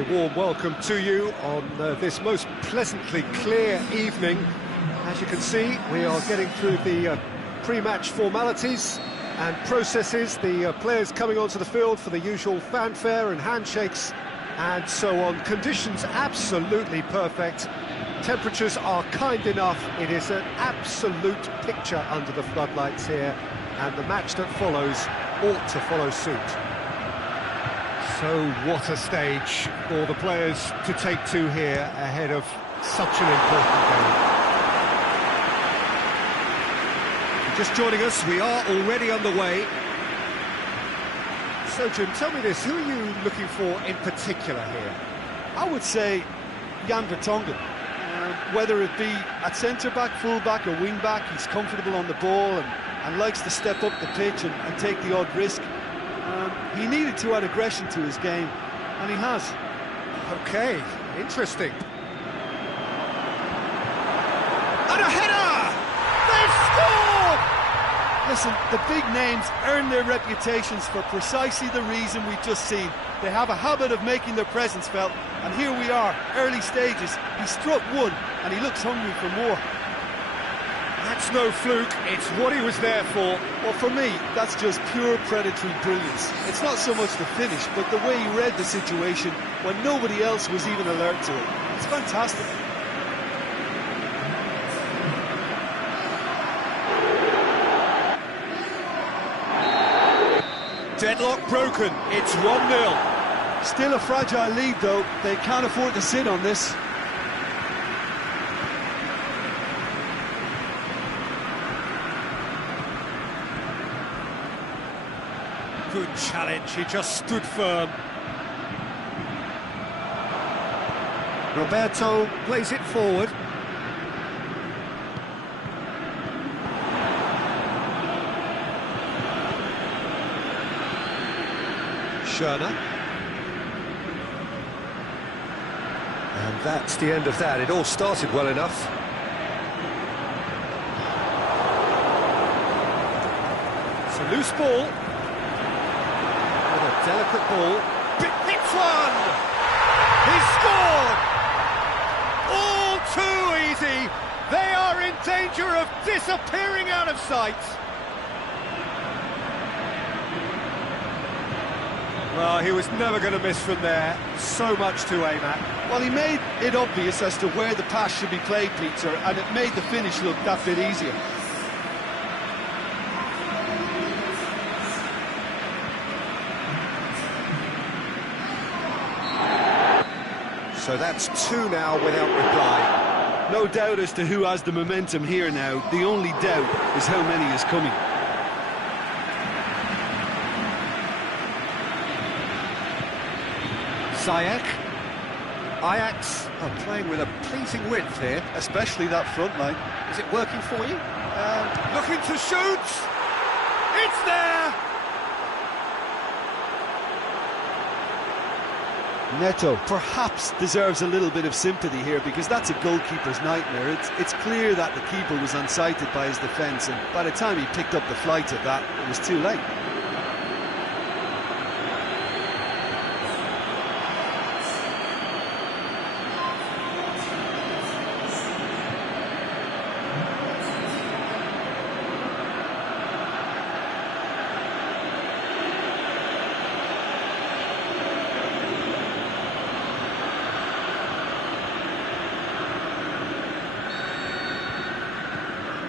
very warm welcome to you on this most pleasantly clear evening. As you can see, we are getting through the pre-match formalities and processes, the players coming onto the field for the usual fanfare and handshakes and so on. Conditions absolutely perfect. Temperatures are kind enough. It is an absolute picture under the floodlights here, and the match that follows ought to follow suit. So what a stage for the players to take to here ahead of such an important game. Just joining us, we are already underway. So Jim, tell me this, who are you looking for in particular here? I would say Jan Vertonghen. Whether it be at centre-back, full-back or wing-back, he's comfortable on the ball and likes to step up the pitch and take the odd risk. He needed to add aggression to his game, and he has. Okay, interesting. And a header! They've scored! Listen, the big names earn their reputations for precisely the reason we've just seen. They have a habit of making their presence felt, and here we are, early stages. He struck one, and he looks hungry for more. That's no fluke, it's what he was there for. Well, for me, that's just pure predatory brilliance. It's not so much the finish, but the way he read the situation when nobody else was even alert to it. It's fantastic. Deadlock broken, it's 1-0. Still a fragile lead, though. They can't afford to sit on this. Good challenge, he just stood firm. Roberto plays it forward. Schürrle. And that's the end of that. It all started well enough. It's a loose ball. With a delicate ball. Hits one! He scored! All too easy. They are in danger of disappearing out of sight. Well, he was never going to miss from there. So much to aim at. Well, he made it obvious as to where the pass should be played, Peter, and it made the finish look that bit easier. So that's two now without reply. No doubt as to who has the momentum here now. The only doubt is how many is coming. Ziyech. Ajax are playing with a pleasing width here. Especially that front line. Is it working for you? Looking to shoot! It's there! Neto perhaps deserves a little bit of sympathy here, because that's a goalkeeper's nightmare. It's clear that the keeper was unsighted by his defence, and by the time he picked up the flight of that, it was too late.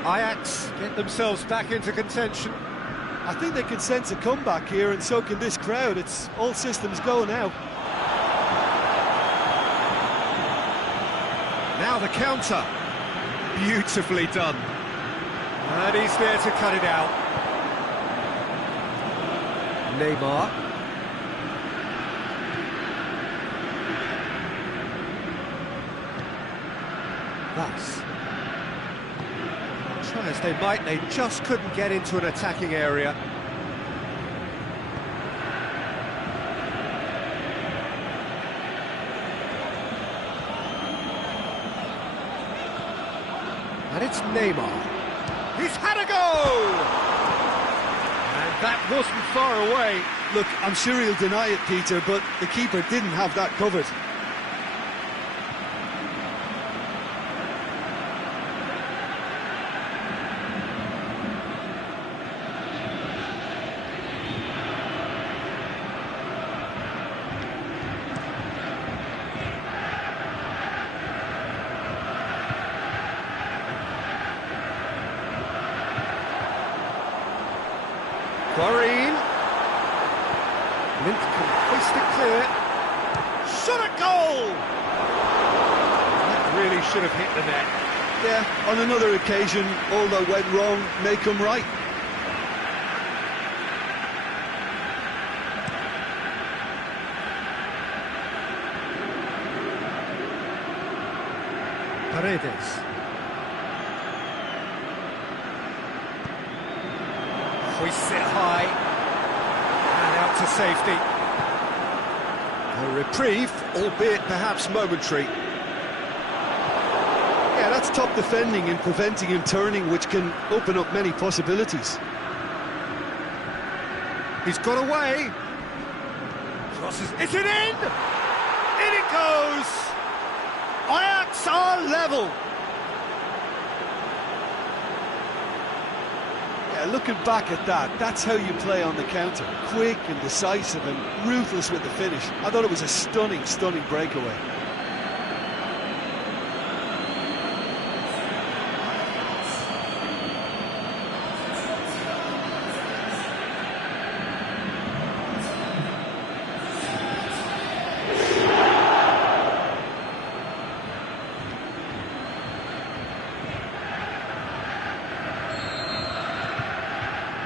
Ajax get themselves back into contention. I think they can sense a comeback here, and so can this crowd. It's all systems go now. Now the counter. Beautifully done. And he's there to cut it out. Neymar. That's... Try as they might, they just couldn't get into an attacking area. And it's Neymar. He's had a go! And that wasn't far away. Look, I'm sure he'll deny it, Peter, but the keeper didn't have that covered. Guarín. Lint can hoist it clear. Shot at goal! That really should have hit the net. Yeah, on another occasion, all that went wrong may come right. Paredes. Hoists it high. And out to safety. A reprieve, albeit perhaps momentary. Yeah, that's top defending and preventing him turning, which can open up many possibilities. He's got away. Crosses. Is it in? In it goes. Ajax are level. Yeah, looking back at that, that's how you play on the counter. Quick and decisive and ruthless with the finish. I thought it was a stunning, stunning breakaway.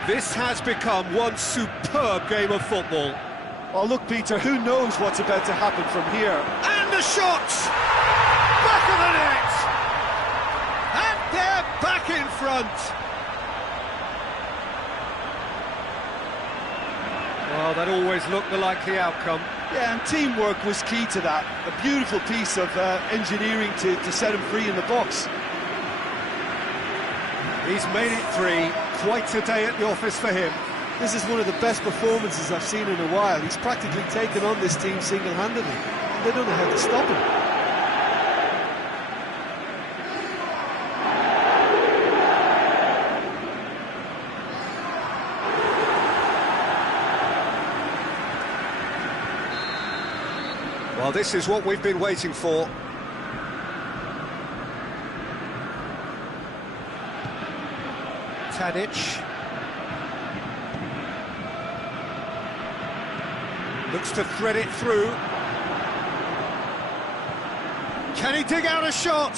This has become one superb game of football. Oh, look, Peter, who knows what's about to happen from here? And the shot! Back of the net! And they're back in front! Well, that always looked the likely outcome. Yeah, and teamwork was key to that. A beautiful piece of engineering to set him free in the box. He's made it three. Quite a day at the office for him. This is one of the best performances I've seen in a while. He's practically taken on this team single-handedly. They don't know how to stop him. Well, this is what we've been waiting for. Tadic. Looks to thread it through. Can he dig out a shot?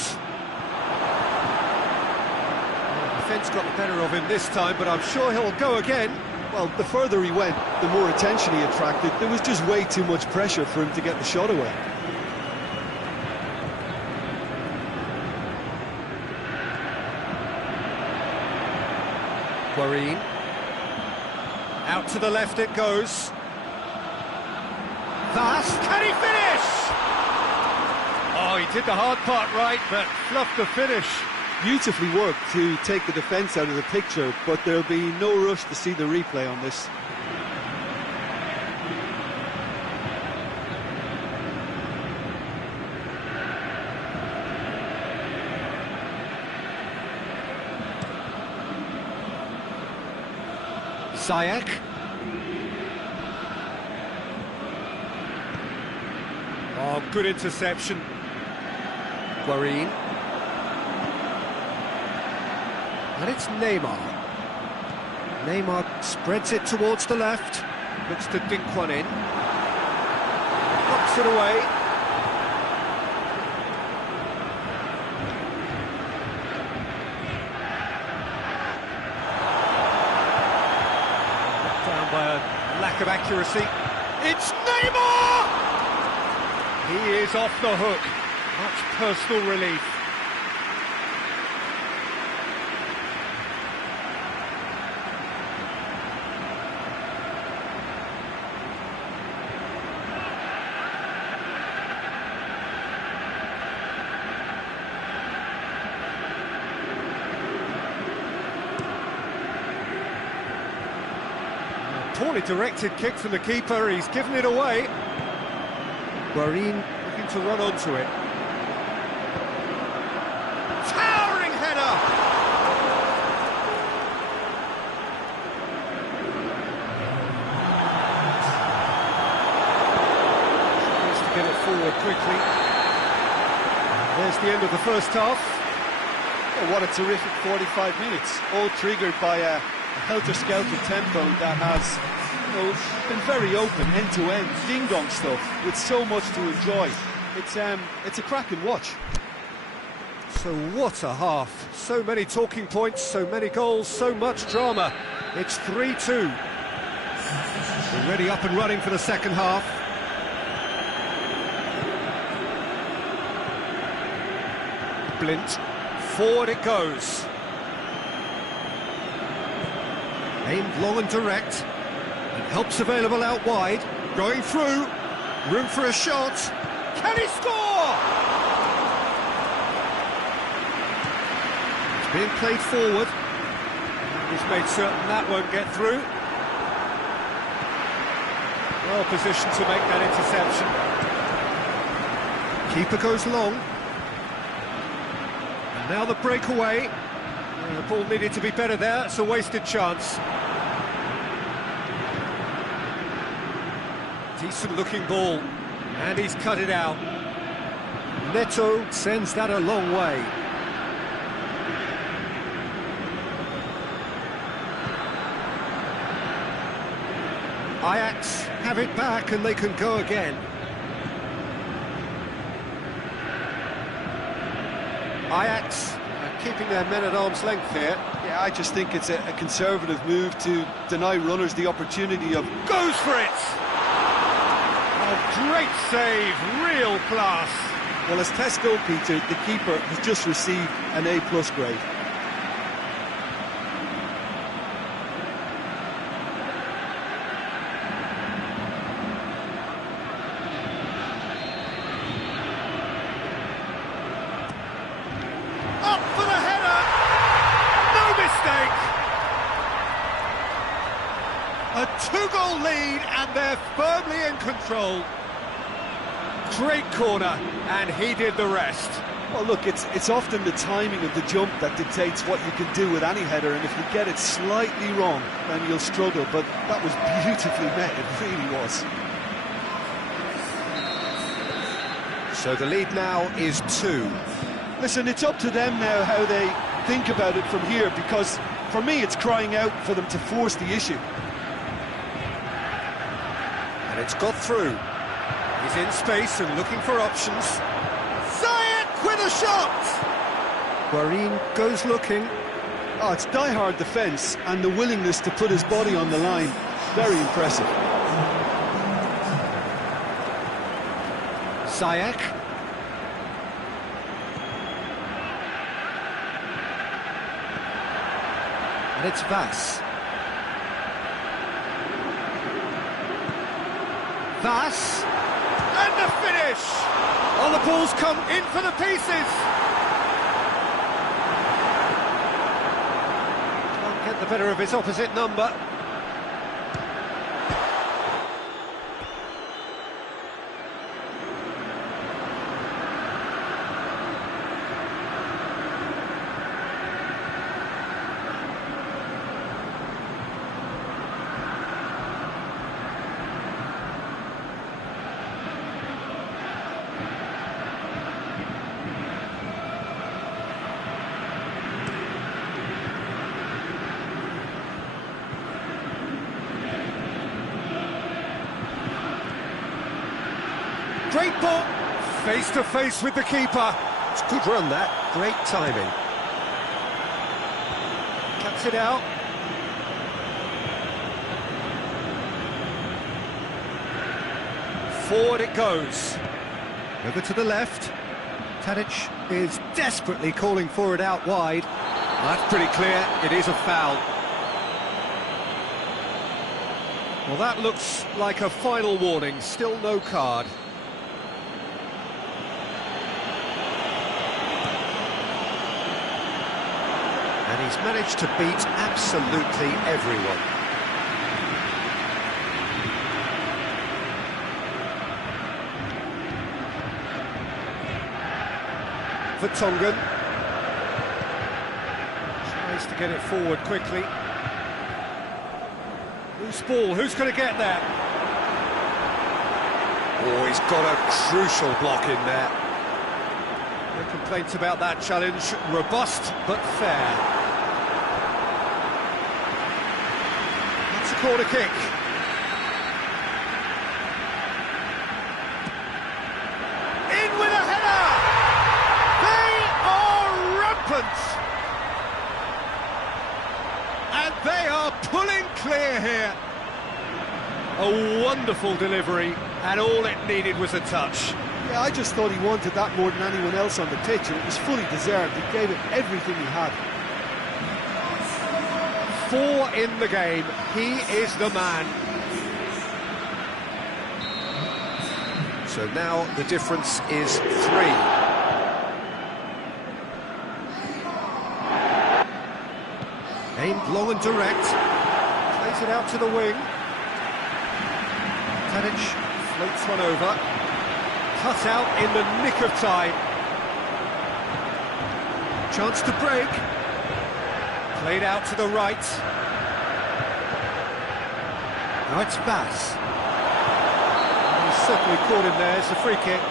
The defence got the better of him this time, but I'm sure he'll go again. Well, the further he went, the more attention he attracted. There was just way too much pressure for him to get the shot away. Guarín. Out to the left it goes. Vast, can he finish? Oh, he did the hard part right, but fluffed the finish. Beautifully worked to take the defence out of the picture, but there'll be no rush to see the replay on this. Ziyech. Oh, good interception. Guarín. And it's Neymar. Neymar spreads it towards the left. Looks to dink one in. Knocks it away. Down by a lack of accuracy. It's Neymar! He is off the hook. Much personal relief. Poorly Poorly directed kick from the keeper, he's given it away. Guarin looking to run onto it. Towering header! Needs to get it forward quickly. There's the end of the first half. Oh, what a terrific 45 minutes, all triggered by a helter-skelter tempo that has been very open, end-to-end, ding-dong stuff, with so much to enjoy. It's a cracking watch. So what a half. So many talking points, so many goals, so much drama. It's 3-2. We're ready up and running for the second half. Blint. Forward it goes. Aimed long and direct. And help's available out wide. Going through. Room for a shot. Can he score? It's being played forward. He's made certain that won't get through. Well positioned to make that interception. Keeper goes long. And now the breakaway. The ball needed to be better there. It's a wasted chance. Decent looking ball. And he's cut it out. Neto sends that a long way. Ajax have it back and they can go again. Ajax are keeping their men at arm's length here. Yeah, I just think it's a conservative move to deny runners the opportunity of... Goes for it! Oh, great save, real class. Well, as tests go, Peter, the keeper has just received an A+ grade. Up for the header! No mistake! A two-goal lead and they're firmly in control. Great corner, and he did the rest. Well, look, it's often the timing of the jump that dictates what you can do with any header, and if you get it slightly wrong, then you'll struggle, but that was beautifully met, it really was. So the lead now is 2. Listen, it's up to them now how they think about it from here, because for me it's crying out for them to force the issue. And it's got through. He's in space and looking for options. Ziyech with a shot! Guarin goes looking. Oh, it's die-hard defence and the willingness to put his body on the line. Very impressive. Ziyech. And it's Vass. Vass. And the finish! Oh, the ball's come in for the pieces! Can't get the better of his opposite number. Great ball, face to face with the keeper. It's a good run that, great timing. Cuts it out. Forward it goes. Over to the left. Tadic is desperately calling for it out wide. That's pretty clear, it is a foul. Well, that looks like a final warning, still no card. And he's managed to beat absolutely everyone. Vertonghen. Tries to get it forward quickly. Loose ball, who's going to get there? Oh, he's got a crucial block in there. No complaints about that challenge. Robust, but fair. That's a corner kick. In with a header! They are rampant! And they are pulling clear here. A wonderful delivery, and all it needed was a touch. Yeah, I just thought he wanted that more than anyone else on the pitch, and it was fully deserved. He gave it everything he had. 4 in the game. He is the man. So now the difference is 3. Aimed long and direct. Plays it out to the wing. Tadic floats one over. Cut out in the nick of time. Chance to break. Played out to the right. Now it's Bass. He's certainly caught him there. It's a free kick.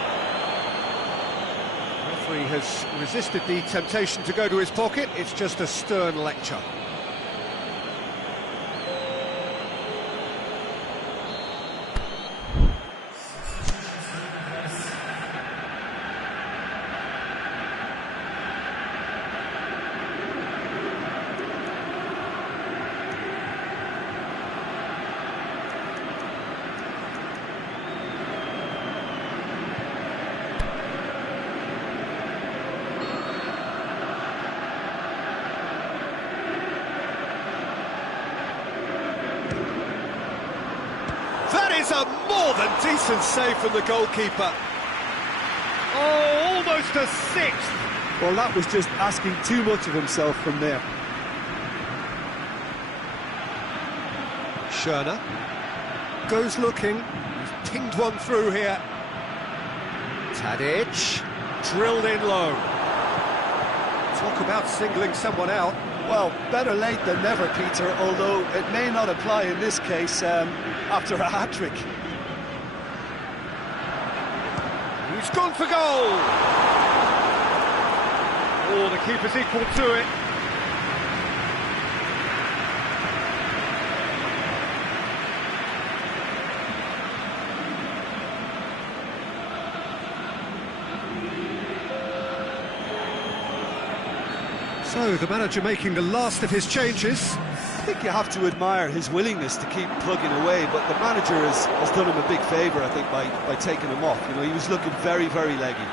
The referee has resisted the temptation to go to his pocket. It's just a stern lecture. It's a more than decent save from the goalkeeper. Oh, almost a 6th. Well, that was just asking too much of himself from there. Schürrle goes looking. He's pinged one through here. Tadic drilled in low. Talk about singling someone out. Well, better late than never, Peter, although it may not apply in this case after a hat-trick. He's gone for goal! Oh, the keeper's equal to it. So, the manager making the last of his changes. I think you have to admire his willingness to keep plugging away, but the manager has done him a big favour, I think, by taking him off. You know, he was looking very, very leggy.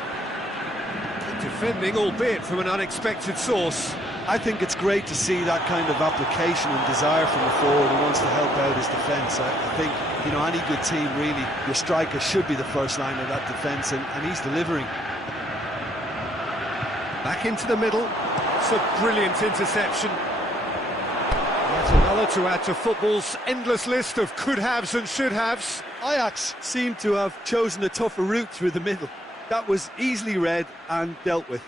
Defending, albeit from an unexpected source. I think it's great to see that kind of application and desire from the forward who wants to help out his defence. I think, you know, any good team, really, your striker should be the first line of that defence, and he's delivering. Back into the middle. It's a brilliant interception. Yet another to add to football's endless list of could-haves and should-haves. Ajax seemed to have chosen a tougher route through the middle. That was easily read and dealt with.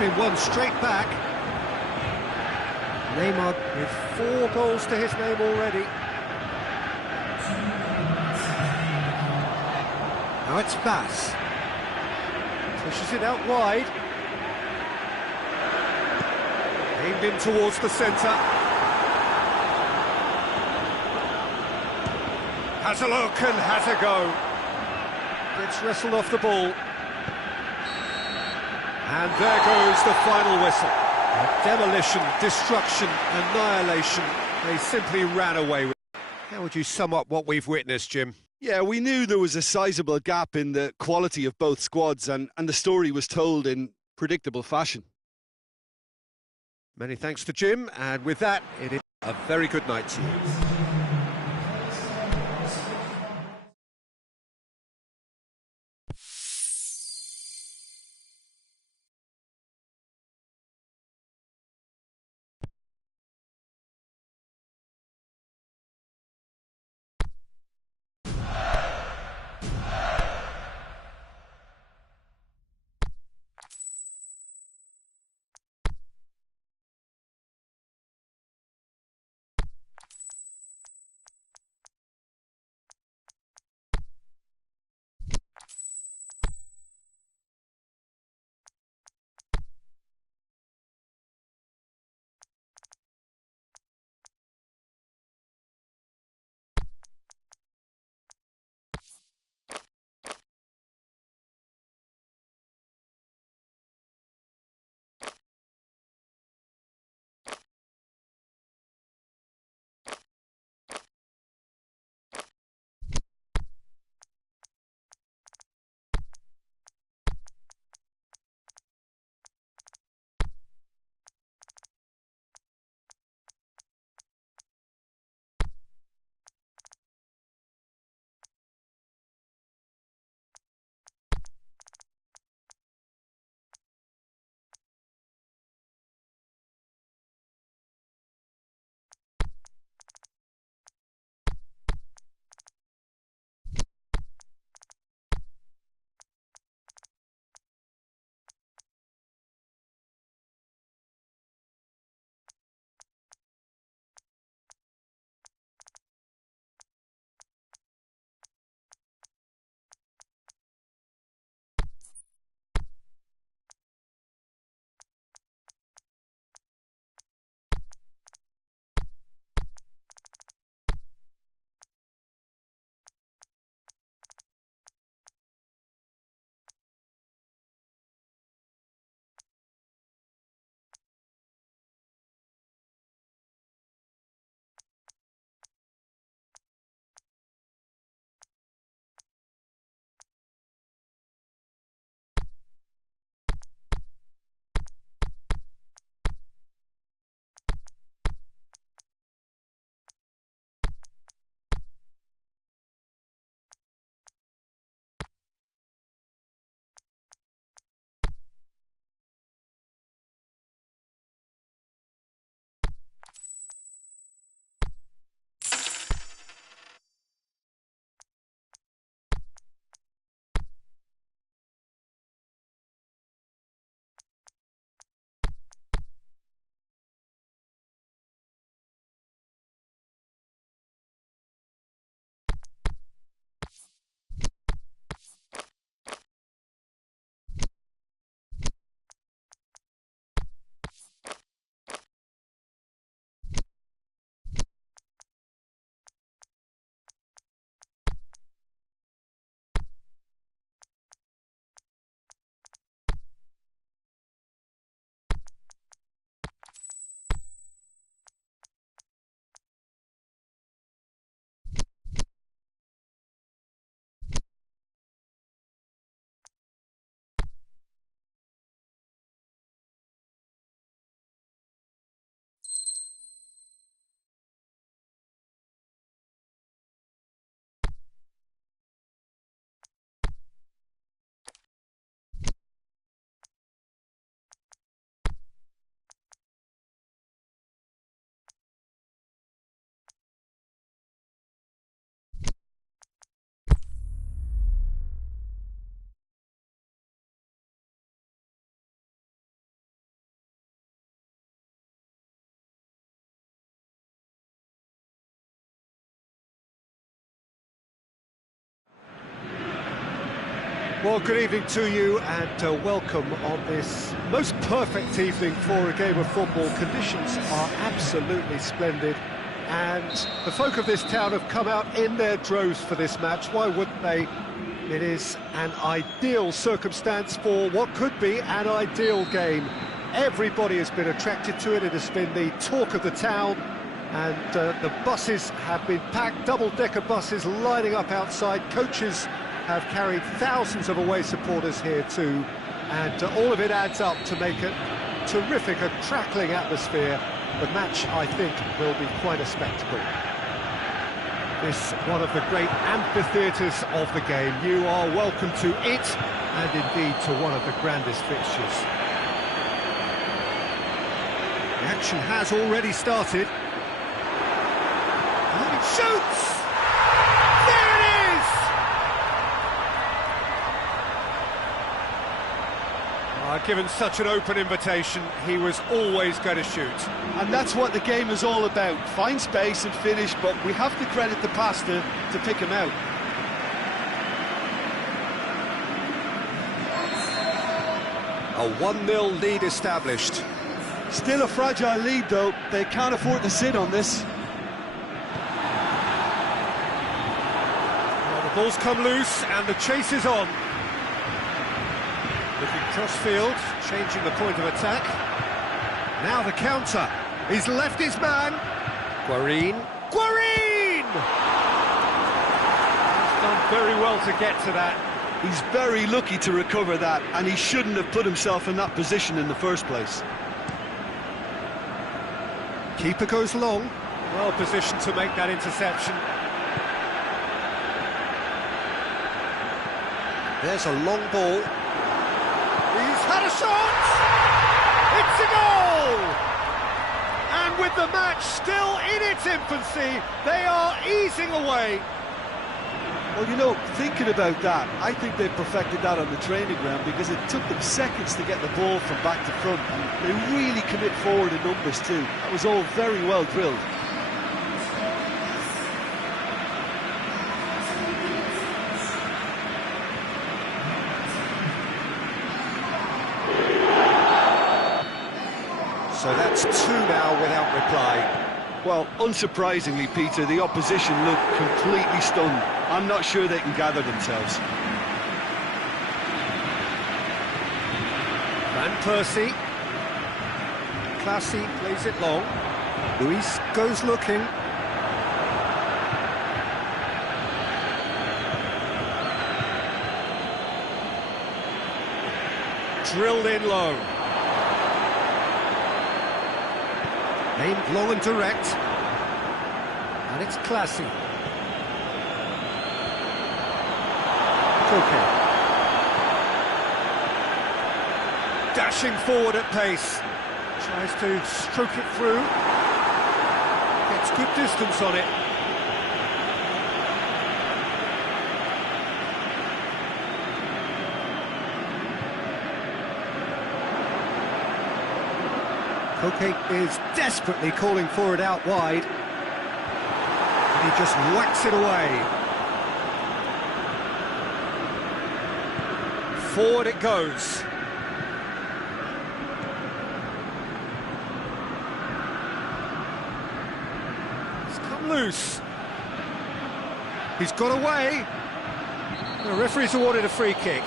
been won straight back. Neymar with 4 goals to his name already. Now it's Bass. Pushes it out wide. Aimed in towards the centre. Has a look and has a go. Gets wrestled off the ball. And there goes the final whistle. Demolition, destruction, annihilation. They simply ran away with it. How would you sum up what we've witnessed, Jim? Yeah, we knew there was a sizable gap in the quality of both squads, and the story was told in predictable fashion. Many thanks to Jim, and with that, it is a very good night to you. Well, good evening to you and welcome on this most perfect evening for a game of football. Conditions are absolutely splendid and the folk of this town have come out in their droves for this match. Why wouldn't they? It is an ideal circumstance for what could be an ideal game. Everybody has been attracted to it. It has been the talk of the town, and the buses have been packed, double-decker buses lining up outside. Coaches have carried thousands of away supporters here too, and all of it adds up to make it terrific, a crackling atmosphere. The match, I think, will be quite a spectacle. This one of the great amphitheatres of the game. You are welcome to it, and indeed to one of the grandest fixtures. The action has already started. And it shoots! There it is! Given such an open invitation, he was always going to shoot. And that's what the game is all about. Find space and finish, but we have to credit the passer to pick him out. A 1-0 lead established. Still a fragile lead, though. They can't afford to sit on this. Well, the ball's come loose and the chase is on. Looking cross-field, changing the point of attack. Now the counter. He's left his man. Guarin. Guarin! He's done very well to get to that. He's very lucky to recover that, and he shouldn't have put himself in that position in the first place. Keeper goes long. Well positioned to make that interception. There's a long ball. He's had a shot! It's a goal! And with the match still in its infancy, they are easing away. Well, you know, thinking about that, I think they perfected that on the training ground because it took them seconds to get the ball from back to front. And they really commit forward in numbers too. That was all very well drilled. So that's two now without reply. Well, unsurprisingly, Peter, the opposition look completely stunned. I'm not sure they can gather themselves. Van Persie. Classy plays it long. Luis goes looking. Drilled in low. Aimed long and direct. And it's Classy. Koke. Dashing forward at pace. Tries to stroke it through. Gets good distance on it. Koke is desperately calling for it out wide. And he just whacks it away. Forward it goes. It's come loose. He's got away. The referee's awarded a free kick.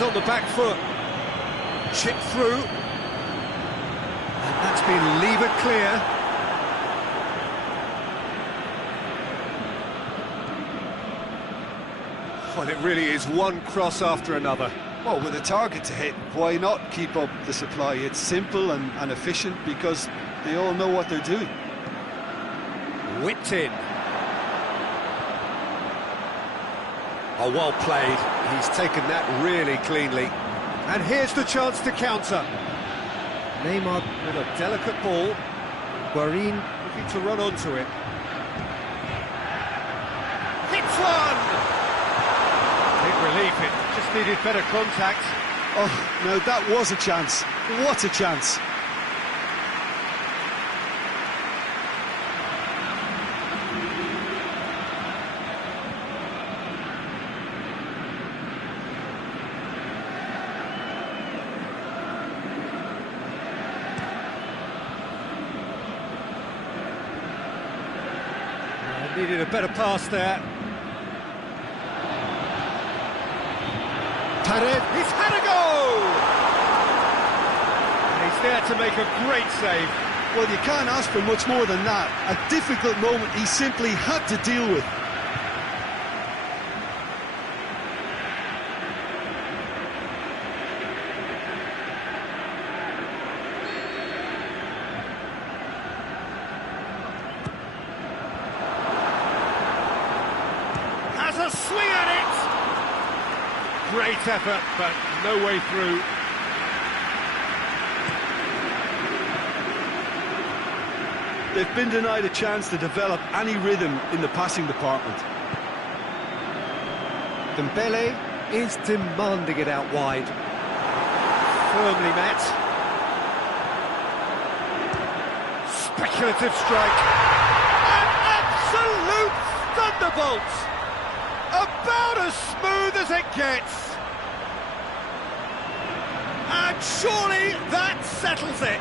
On the back foot, chipped through, and that's been levered clear. Well, it really is one cross after another. Well, with a target to hit, why not keep up the supply? It's simple and efficient because they all know what they're doing. Whipped in. Oh, well played. He's taken that really cleanly. And here's the chance to counter. Neymar with a delicate ball. Guarin looking to run onto it. Hits one! Perfect, just needed better contact. Oh, no, that was a chance. What a chance. Needed a better pass there. Tarev, he's had a go! And he's there to make a great save. Well, you can't ask for much more than that. A difficult moment he simply had to deal with. A swing at it! Great effort, but no way through. They've been denied a chance to develop any rhythm in the passing department. Dembele is demanding it out wide. Firmly met. Speculative strike. An absolute thunderbolt! About as smooth as it gets. And surely that settles it.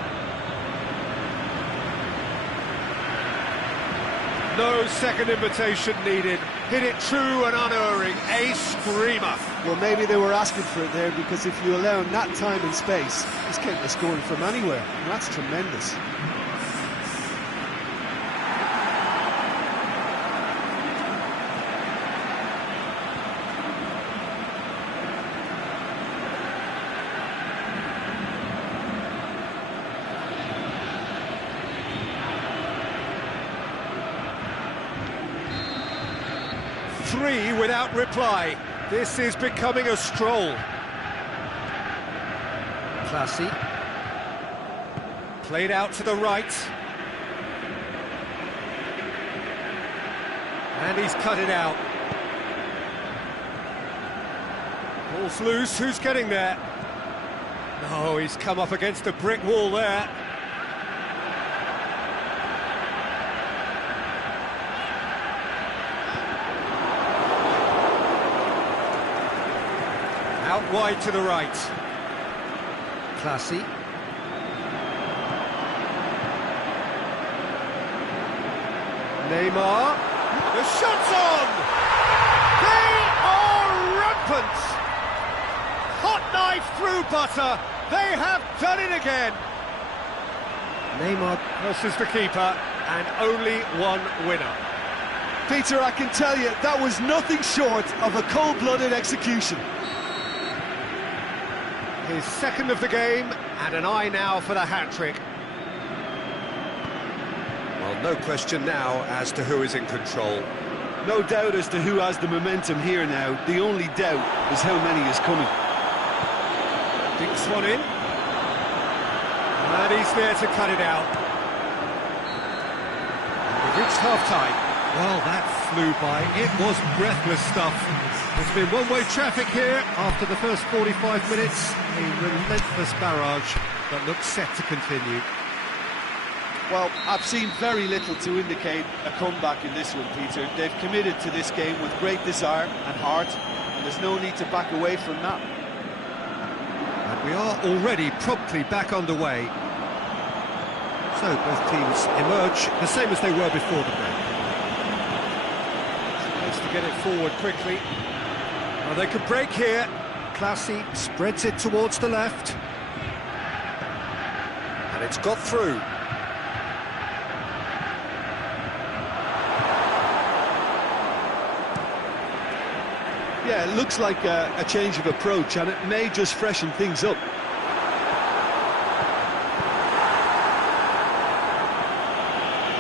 No second invitation needed. Hit it true and unerring. A screamer. Well, maybe they were asking for it there, because if you allow him that time and space, he's capable of scoring from anywhere. And that's tremendous. Three without reply. This is becoming a stroll. Classy. Played out to the right. And he's cut it out. Ball's loose, who's getting there? No, he's come up against a brick wall there. Out wide to the right. Classy. Neymar. The shot's on! They are rampant! Hot knife through butter. They have done it again. Neymar crosses the keeper, and only one winner. Peter, I can tell you, that was nothing short of a cold-blooded execution. His second of the game, and an eye now for the hat-trick. Well, no question now as to who is in control. No doubt as to who has the momentum here now. The only doubt is how many is coming. Dinks one in. And he's there to cut it out. We've reached half-time. Well, that flew by. It was breathless stuff. There's been one-way traffic here after the first 45 minutes. A relentless barrage that looks set to continue. Well, I've seen very little to indicate a comeback in this one, Peter. They've committed to this game with great desire and heart, and there's no need to back away from that. And we are already promptly back underway. So both teams emerge the same as they were before the break. Supposed to get it forward quickly. Well, they could break here. Classy spreads it towards the left. And it's got through. Yeah, it looks like a change of approach, and it may just freshen things up.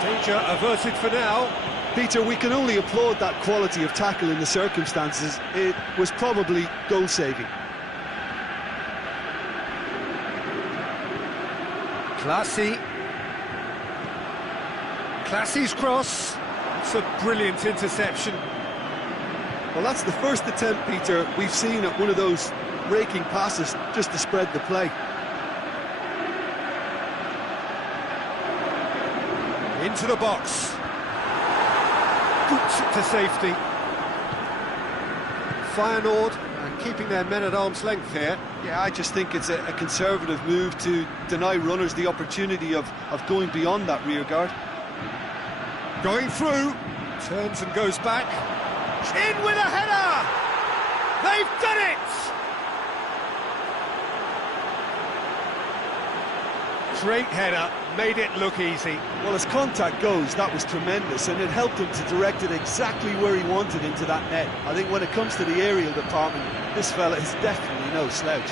Danger averted for now. Peter, we can only applaud that quality of tackle in the circumstances. It was probably goal-saving. Classy. Classy's cross. It's a brilliant interception. Well, that's the first attempt, Peter, we've seen at one of those raking passes just to spread the play. Into the box. Boots it to safety. Feyenoord keeping their men at arm's length here. Yeah, I just think it's a conservative move to deny runners the opportunity of going beyond that rear guard. Going through, turns and goes back. In with a header! They've done it! Great header, made it look easy. Well, as contact goes, that was tremendous, and it helped him to direct it exactly where he wanted into that net. I think when it comes to the aerial department, this fella is definitely no slouch.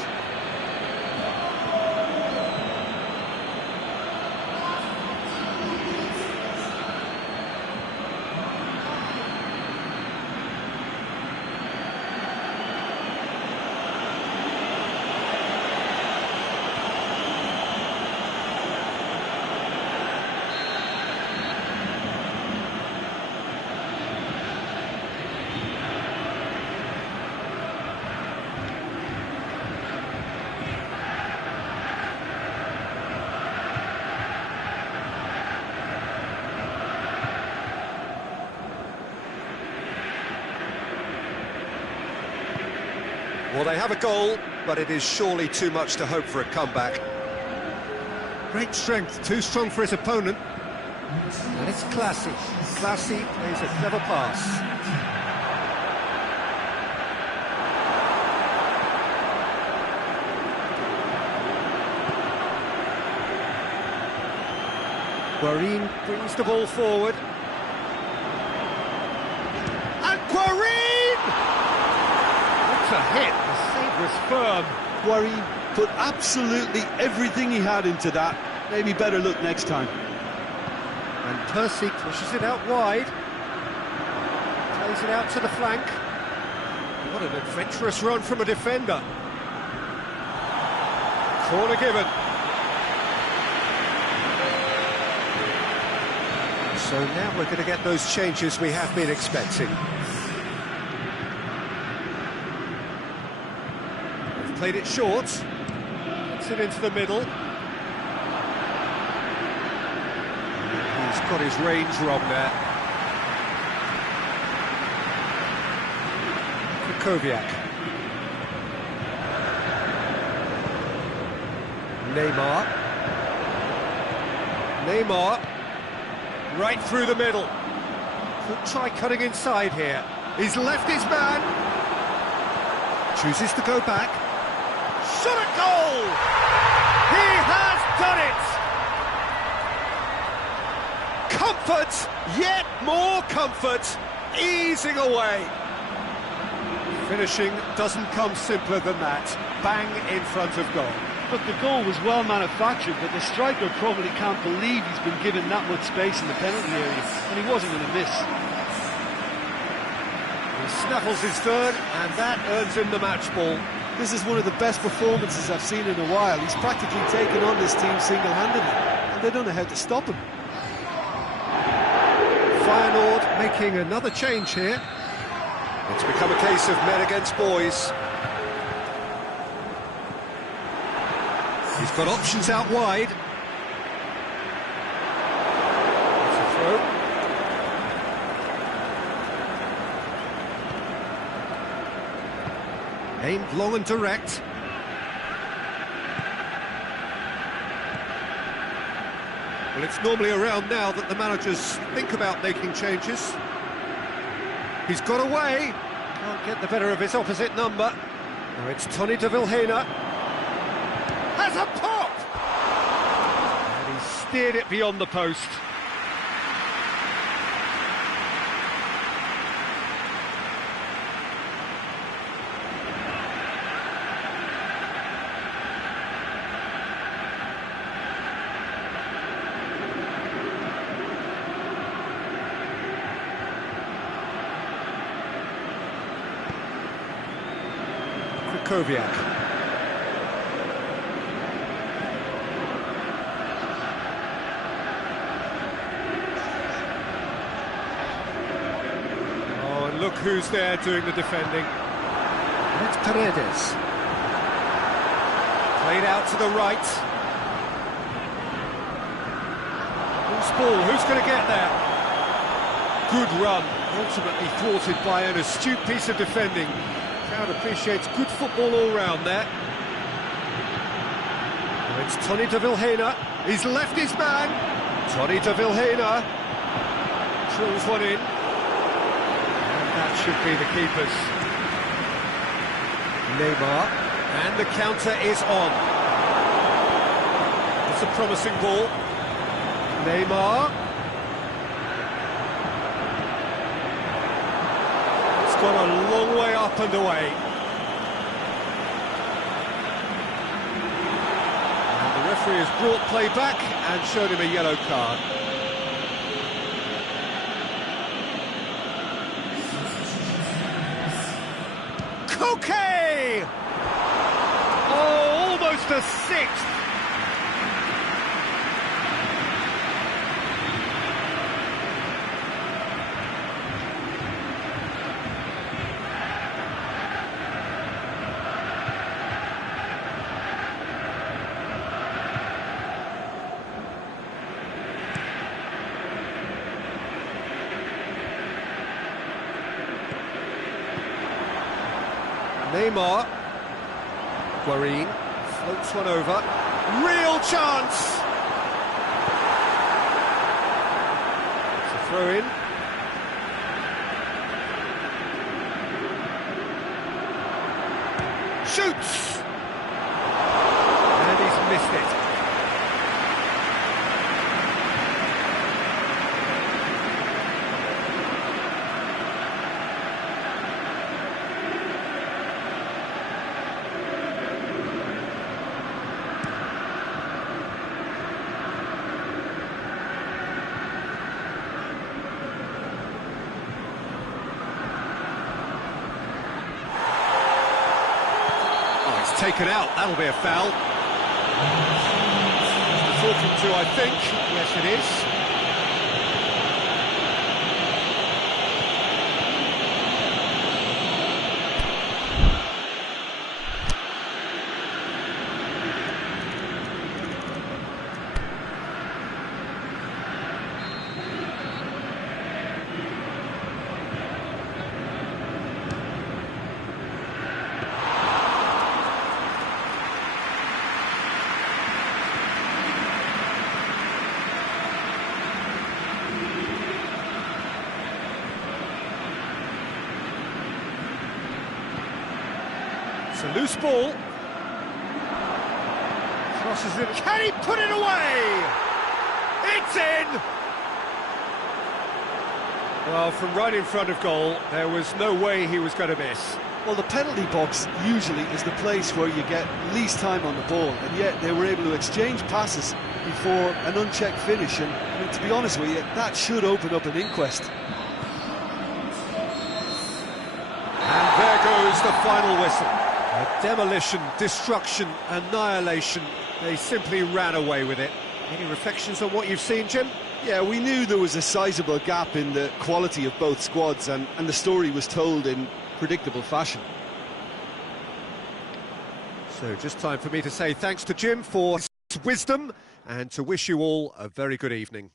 Well, they have a goal, but it is surely too much to hope for a comeback. Great strength, too strong for his opponent. And it's Classy. Classy plays a clever pass. Guarin brings the ball forward. And Guarin! What a hit! The save was firm. Guarin put absolutely everything he had into that. Maybe better look next time. And Percy pushes it out wide. Plays it out to the flank. What an adventurous run from a defender. Corner given. So now we're going to get those changes we have been expecting. They've played it short. Gets it into the middle. He's got his range wrong there. Kukoviak. Neymar. Right through the middle. Could try cutting inside here. He's left his man. Chooses to go back. Shot at goal! He has done it! Comfort, yet more comfort, easing away. Finishing doesn't come simpler than that. Bang in front of goal. Look, the goal was well manufactured, but the striker probably can't believe he's been given that much space in the penalty area, and he wasn't going to miss. He snaffles his third, and that earns him the match ball. This is one of the best performances I've seen in a while. He's practically taken on this team single-handedly, and they don't know how to stop him. Feyenoord making another change here. It's become a case of men against boys. He's got options out wide. It's a throw. Aimed long and direct. Well, it's normally around now that the managers think about making changes. He's got away. Can't get the better of his opposite number. Now it's Tony de Vilhena. Has a pop! And he steered it beyond the post. Kukoviak. Look who's there doing the defending. It's Paredes. Played out to the right. Who's ball? Who's going to get there? Good run, ultimately thwarted by an astute piece of defending. Crowd appreciates good football all round there. Now it's Tony de Vilhena. He's left his man. Tony de Vilhena drills one in. And that should be the keeper's. Neymar. And the counter is on. It's a promising ball. Neymar. It's gone a long way up and away. And the referee has brought play back and showed him a yellow card. Koke! Oh, almost a sixth. Neymar. Guarín floats one over. Real chance! It's a throw-in. Shoots! And he's missed it. Taken out, that'll be a foul. Talking to, I think. Yes, it is. It's a loose ball. Crosses it. Can he put it away? It's in! Well, from right in front of goal, there was no way he was going to miss. Well, the penalty box usually is the place where you get least time on the ball, and yet they were able to exchange passes before an unchecked finish, and I mean, to be honest with you, that should open up an inquest. And there goes the final whistle. A demolition, destruction, annihilation. They simply ran away with it. Any reflections on what you've seen, Jim? Yeah, we knew there was a sizable gap in the quality of both squads, and the story was told in predictable fashion. So just time for me to say thanks to Jim for his wisdom and to wish you all a very good evening.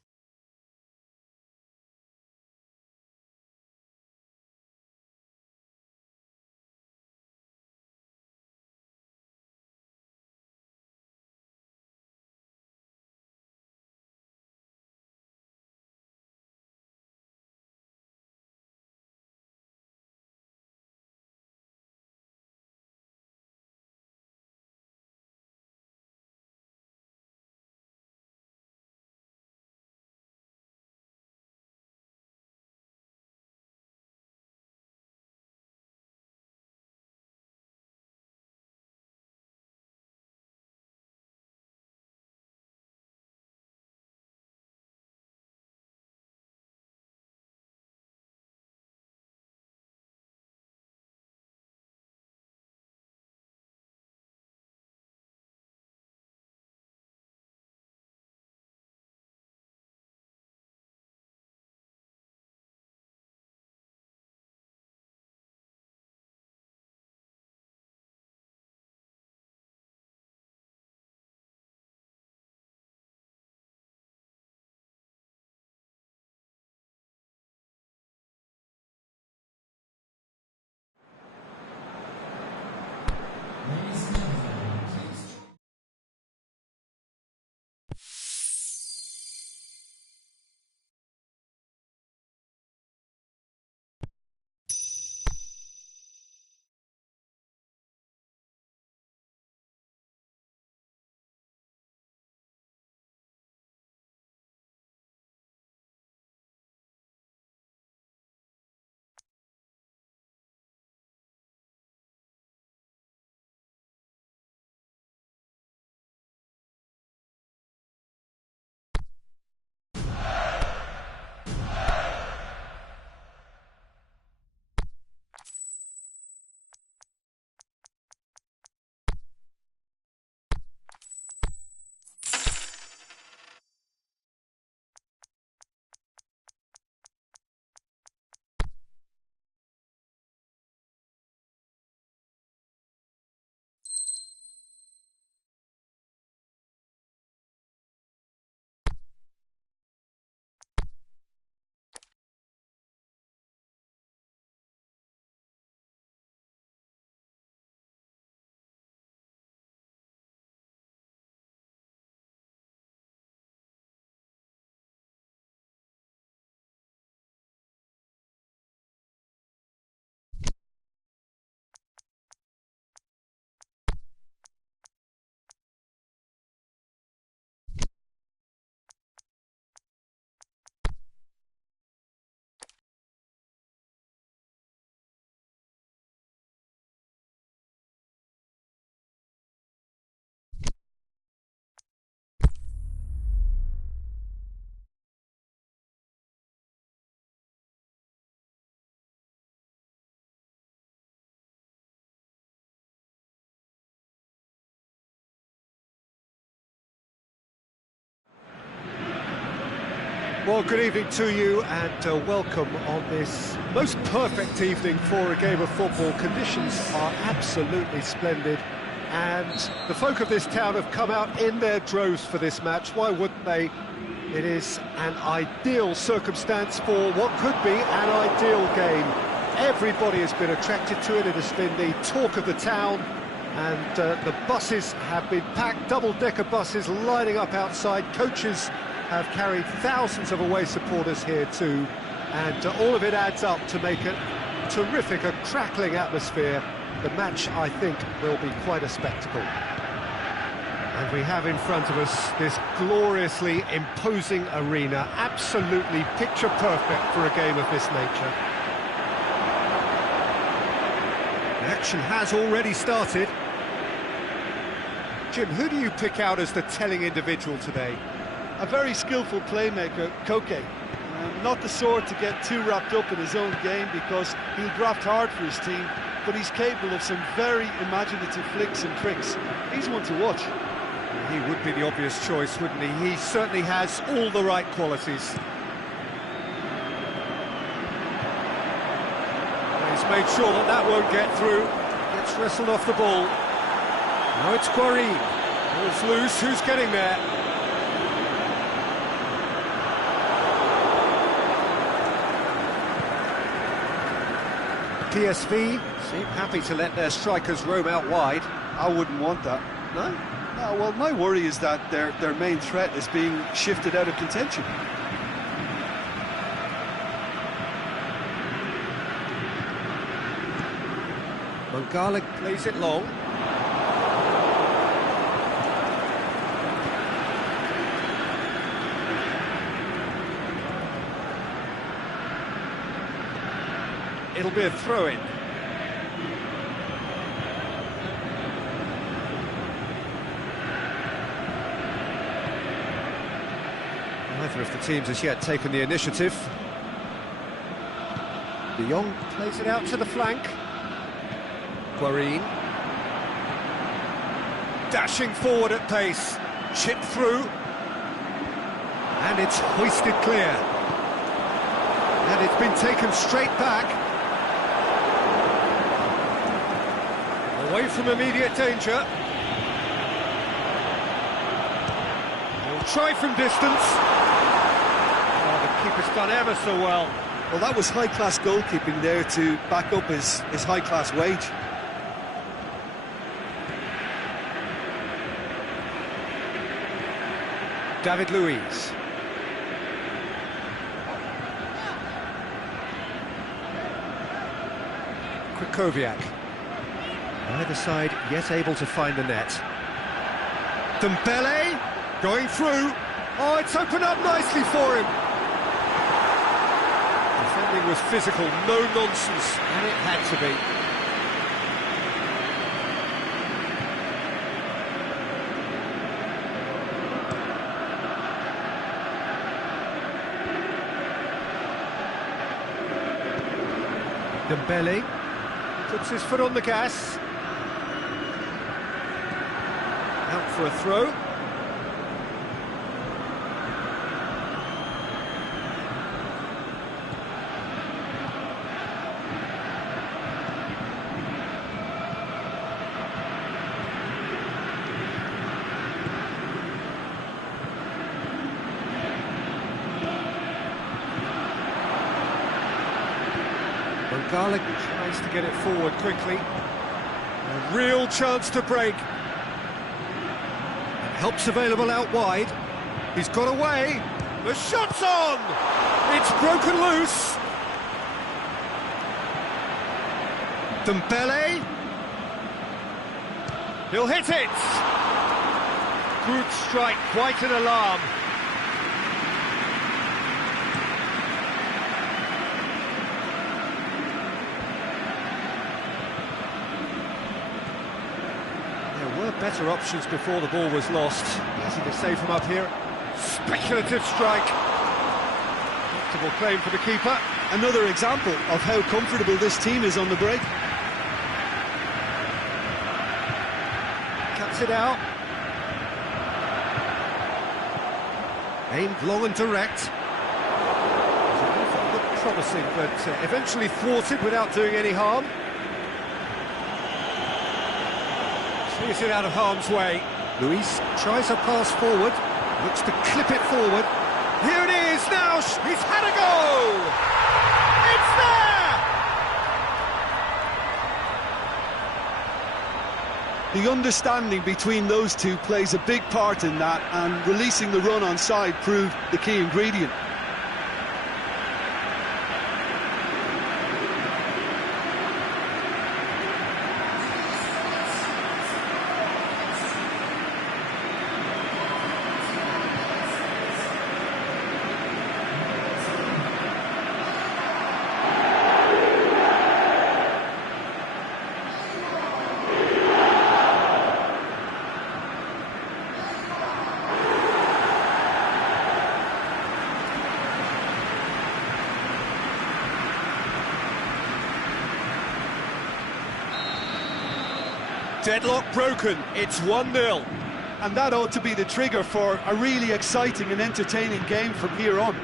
Well, good evening to you and welcome on this most perfect evening for a game of football. Conditions are absolutely splendid and the folk of this town have come out in their droves for this match. Why wouldn't they? It is an ideal circumstance for what could be an ideal game. Everybody has been attracted to it. It has been the talk of the town, and the buses have been packed, double-decker buses lining up outside. Coaches have carried thousands of away supporters here too, and all of it adds up to make it terrific, a crackling atmosphere. The match, I think, will be quite a spectacle. And we have in front of us this gloriously imposing arena, absolutely picture perfect for a game of this nature. The action has already started. Jim, who do you pick out as the telling individual today? A very skillful playmaker, Koke. Not the sort to get too wrapped up in his own game because he'll graft hard for his team, but he's capable of some very imaginative flicks and tricks. He's one to watch. He would be the obvious choice, wouldn't he? He certainly has all the right qualities. He's made sure that that won't get through. Gets wrestled off the ball. Now it's Guarin. Ball's loose, who's getting there? PSV seem happy to let their strikers roam out wide. I wouldn't want that. No? No, well, my worry is that their main threat is being shifted out of contention. Mangala plays it long. It'll be a throw-in. Neither of the teams has yet taken the initiative. De Jong plays it out to the flank. Guarin. Dashing forward at pace. Chipped through. And it's hoisted clear. And it's been taken straight back. Away from immediate danger. He'll try from distance. Oh, the keeper's done ever so well. Well, that was high-class goalkeeping there to back up his high-class wage. David Luiz. Krychowiak. Either side yet able to find the net. Dembele going through. Oh, it's opened up nicely for him. Defending was physical, no nonsense, and it had to be. Dembele puts his foot on the gas. Out for a throw. Garlic tries to get it forward quickly. A real chance to break. Help's available out wide. He's got away. The shot's on! It's broken loose. Dembele. He'll hit it. Good strike, quite an alarm. Better options before the ball was lost. Easy to save from up here. Speculative strike. Comfortable claim for the keeper. Another example of how comfortable this team is on the break. Cuts it out. Aimed long and direct. promising, but eventually thwarted without doing any harm. Sees it out of harm's way. Luis tries a pass forward, looks to clip it forward. Here it is now, he's had a go! It's there! The understanding between those two plays a big part in that, and releasing the run on side proved the key ingredient. Deadlock broken, it's 1-0. And that ought to be the trigger for a really exciting and entertaining game from here on.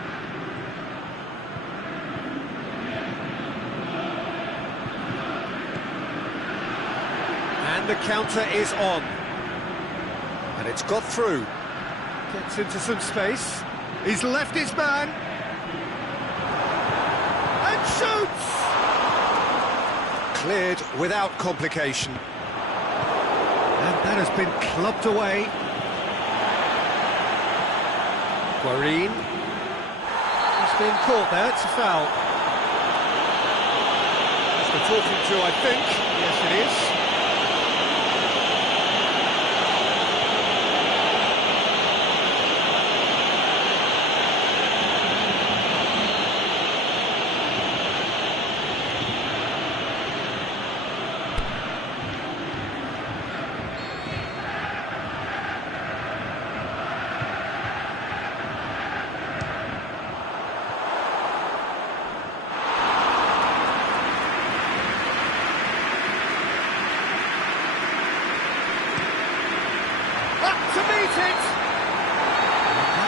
And the counter is on. And it's got through. Gets into some space. He's left his man. And shoots! Cleared without complication. And that has been clubbed away. Guarin. He's been caught there, it's a foul. That's the talking to, I think. Yes, it is.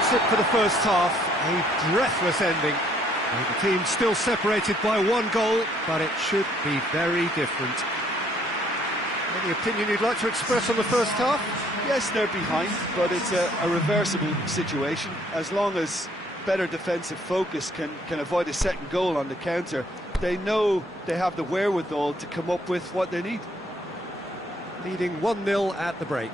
That's it for the first half, a breathless ending. The team still separated by 1 goal, but it should be very different. Any opinion you'd like to express on the first half? Yes, they're behind, but it's a reversible situation. As long as better defensive focus can avoid a second goal on the counter, they know they have the wherewithal to come up with what they need. Leading 1-0 at the break.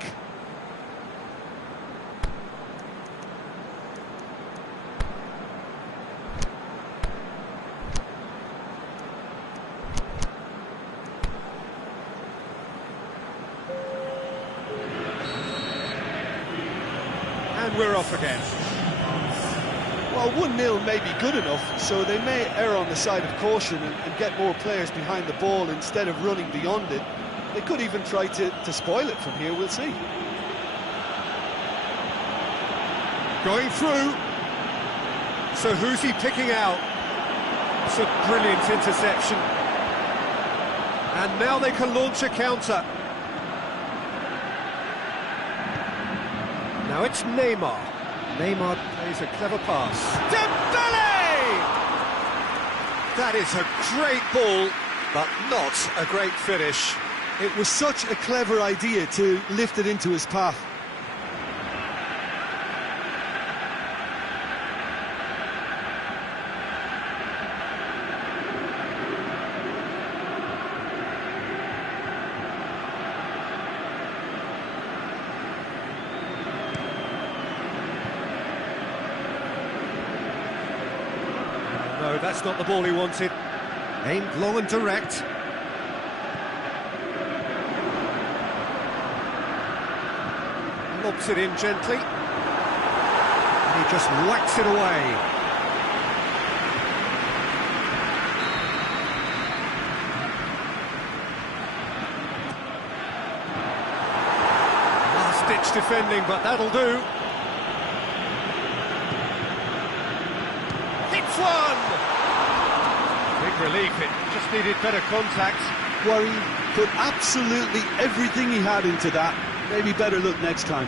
And we're off again. Well, 1-0 may be good enough, so they may err on the side of caution and get more players behind the ball instead of running beyond it. They could even try to spoil it from here, we'll see. Going through. So who's he picking out? It's a brilliant interception. And now they can launch a counter. Now it's Neymar. Neymar plays a clever pass. Dembele! That is a great ball, but not a great finish. It was such a clever idea to lift it into his path. No, that's not the ball he wanted. Aimed long and direct. Lobs it in gently. And he just whacks it away. Last-ditch defending, but that'll do. Hits one! Big relief, it just needed better contact. Guarin put absolutely everything he had into that. Maybe better look next time.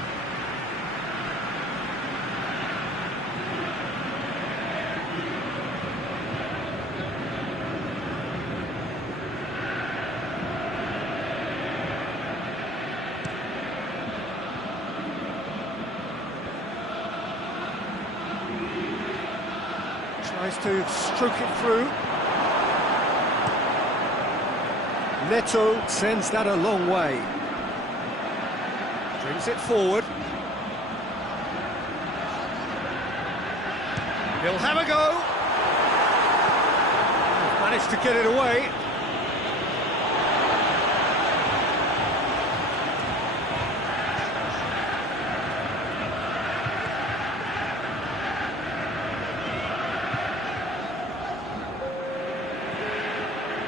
Tries to stroke it through. Neto sends that a long way. Brings it forward. He'll have a go. Managed to get it away.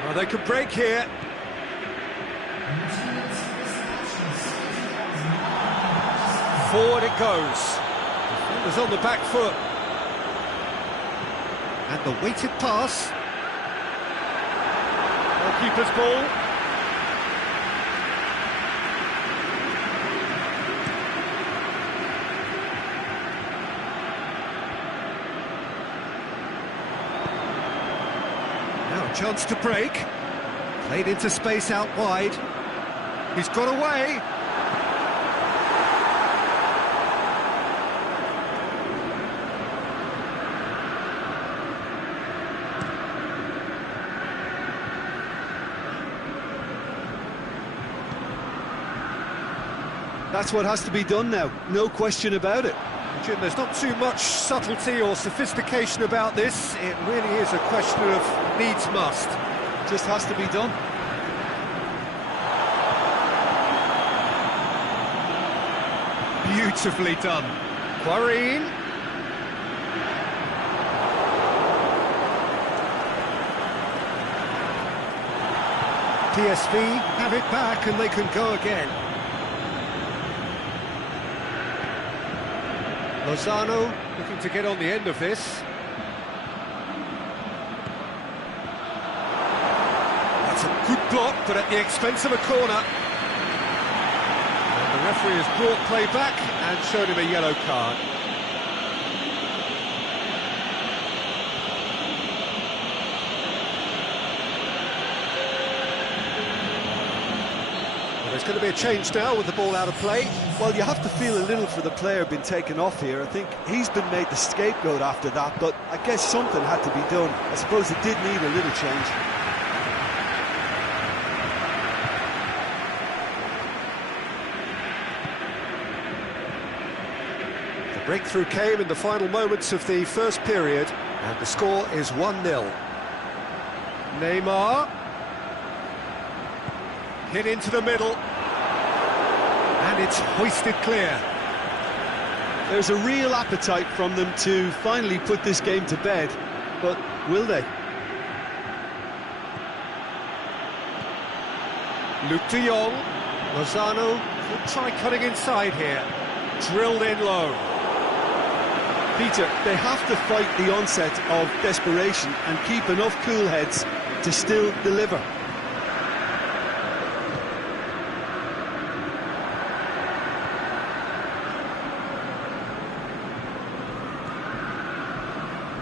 Well, they could break here. Forward it goes. Defenders on the back foot. And the weighted pass. Goalkeeper's ball. Now a chance to break. Played into space out wide. He's got away. That's what has to be done now, no question about it. Jim, there's not too much subtlety or sophistication about this. It really is a question of needs must. Just has to be done. Beautifully done. Quarine. PSV have it back and they can go again. Lozano looking to get on the end of this. That's a good block, but at the expense of a corner. And the referee has brought play back and showed him a yellow card. There's going to be a change now with the ball out of play. Well, you have to feel a little for the player being taken off here. I think he's been made the scapegoat after that, but I guess something had to be done. I suppose it did need a little change. The breakthrough came in the final moments of the first period, and the score is 1-0. Neymar. Hit into the middle. And it's hoisted clear. There's a real appetite from them to finally put this game to bed, but will they? Luke de Jong. Lozano could try cutting inside here. Drilled in low. Peter, they have to fight the onset of desperation and keep enough cool heads to still deliver.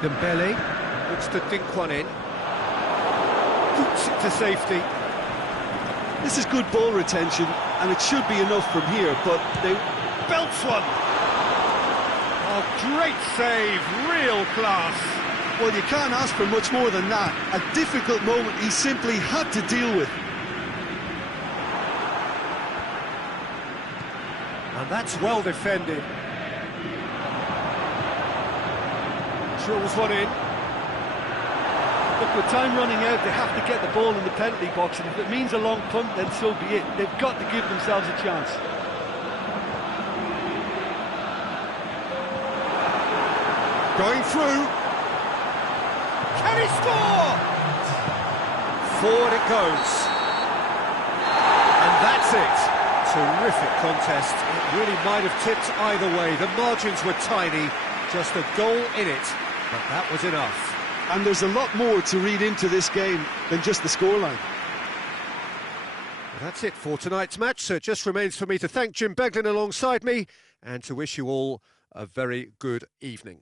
Dembele looks to dink one in. Boots it to safety. This is good ball retention, and it should be enough from here, but they Belts one! Oh, great save, real class. Well, you can't ask for much more than that. A difficult moment he simply had to deal with. And that's well defended. Drills one in. Look, with time running out, they have to get the ball in the penalty box, and if it means a long punt, then so be it. They've got to give themselves a chance. Going through. Can he score? Forward it goes. And that's it. Terrific contest. It really might have tipped either way. The margins were tiny. Just a goal in it. But that was enough. And there's a lot more to read into this game than just the scoreline. Well, that's it for tonight's match. So it just remains for me to thank Jim Beglin alongside me and to wish you all a very good evening.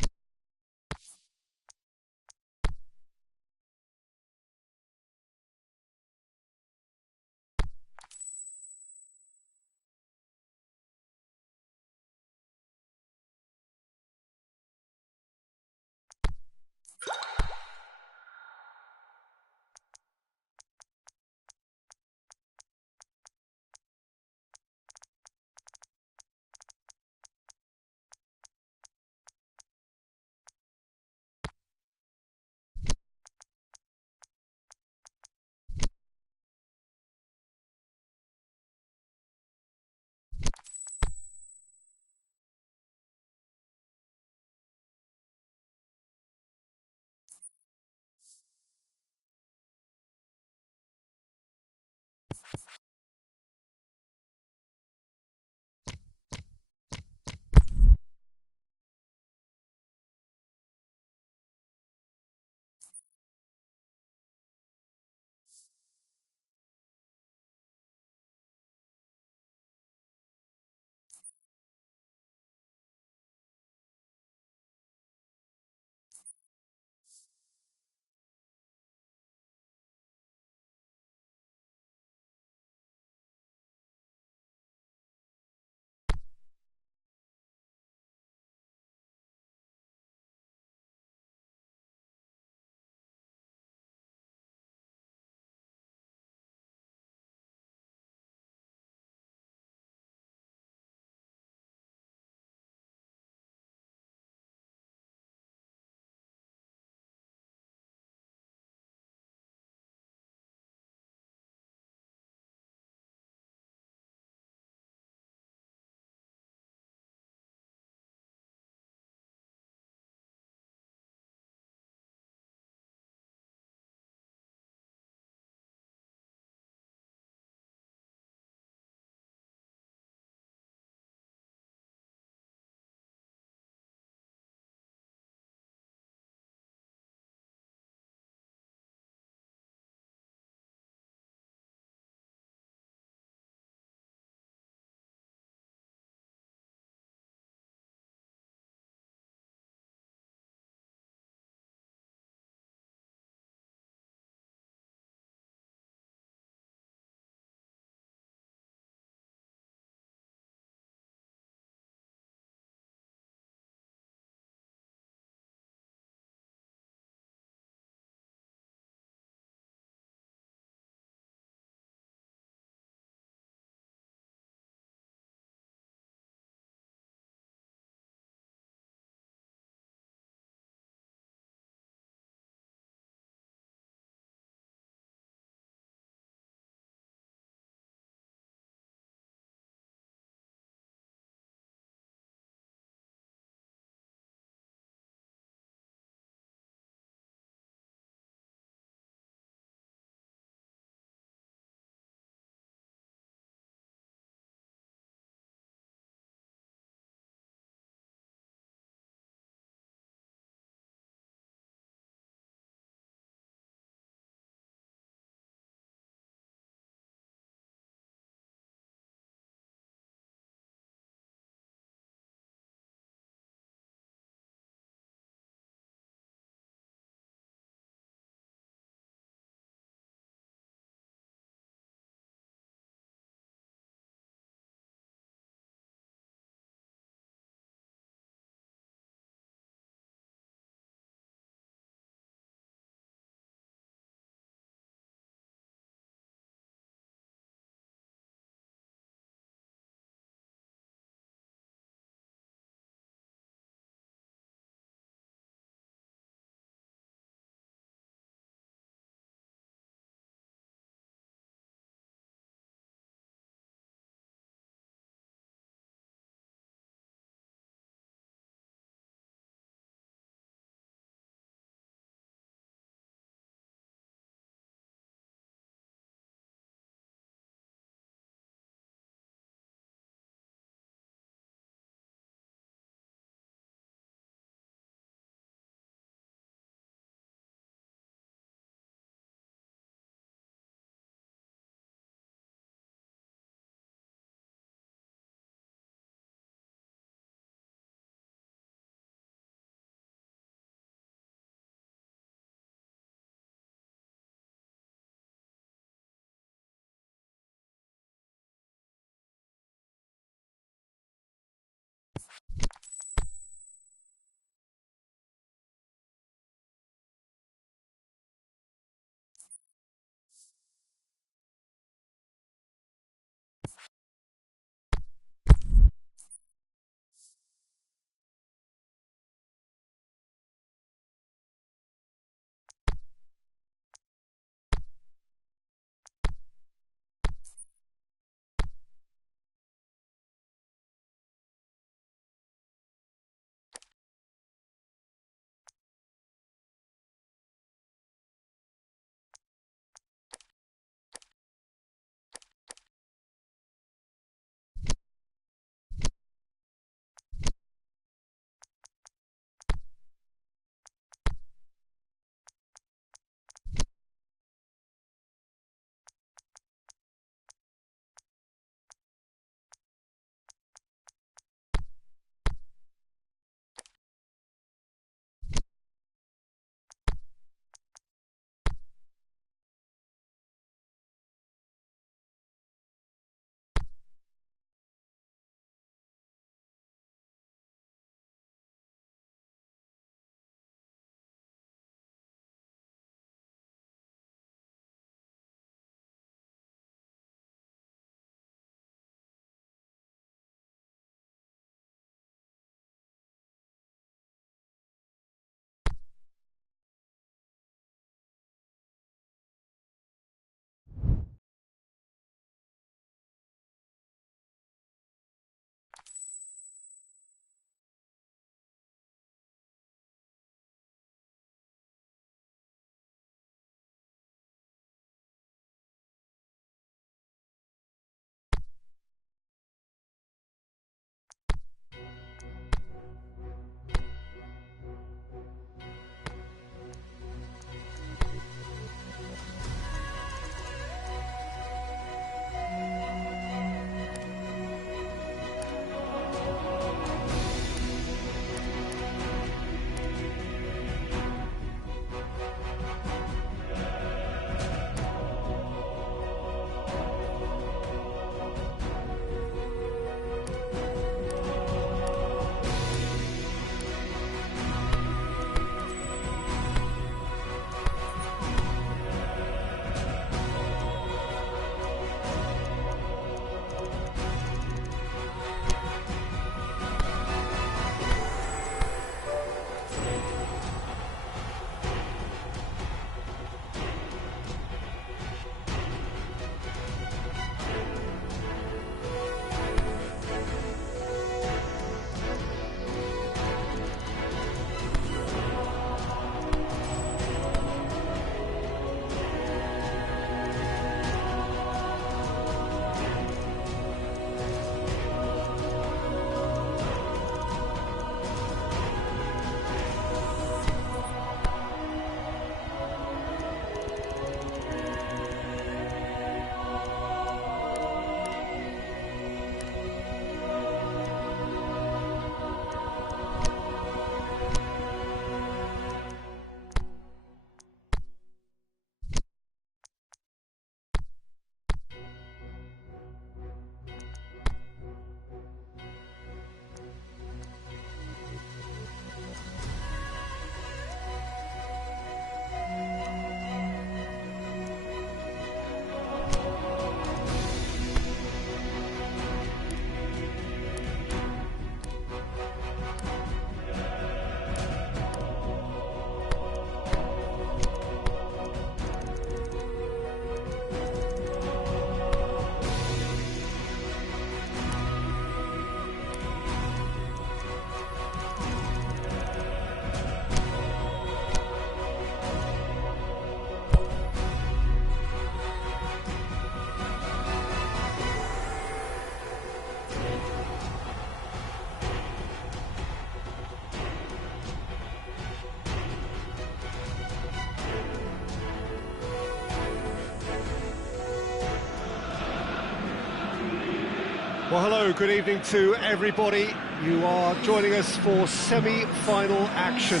Well, hello, good evening to everybody. You are joining us for semi-final action.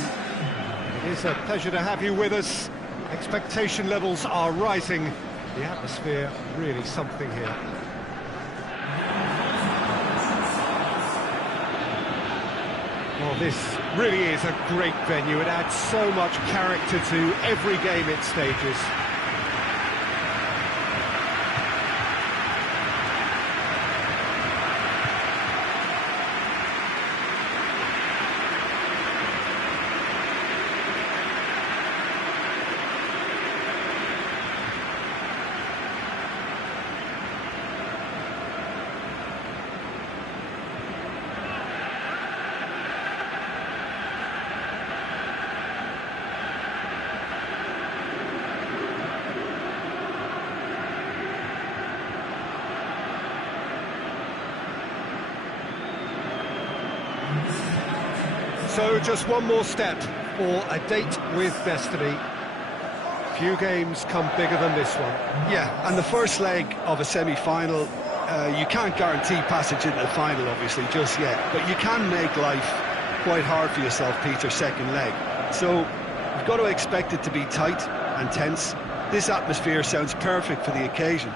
It is a pleasure to have you with us. Expectation levels are rising. The atmosphere really something here. Well, this really is a great venue. It adds so much character to every game it stages. So just one more step for a date with destiny. Few games come bigger than this one. Yeah, and the first leg of a semi-final, you can't guarantee passage into the final, obviously, just yet. But you can make life quite hard for yourself, Peter, second leg. So you've got to expect it to be tight and tense. This atmosphere sounds perfect for the occasion.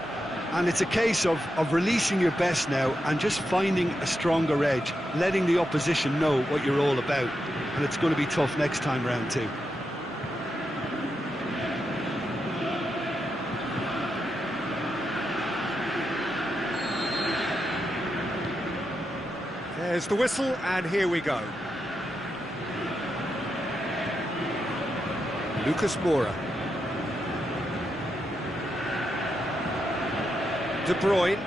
And it's a case of releasing your best now and just finding a stronger edge, letting the opposition know what you're all about. And it's going to be tough next time round too. There's the whistle, and here we go. Lucas Moura. De Bruyne,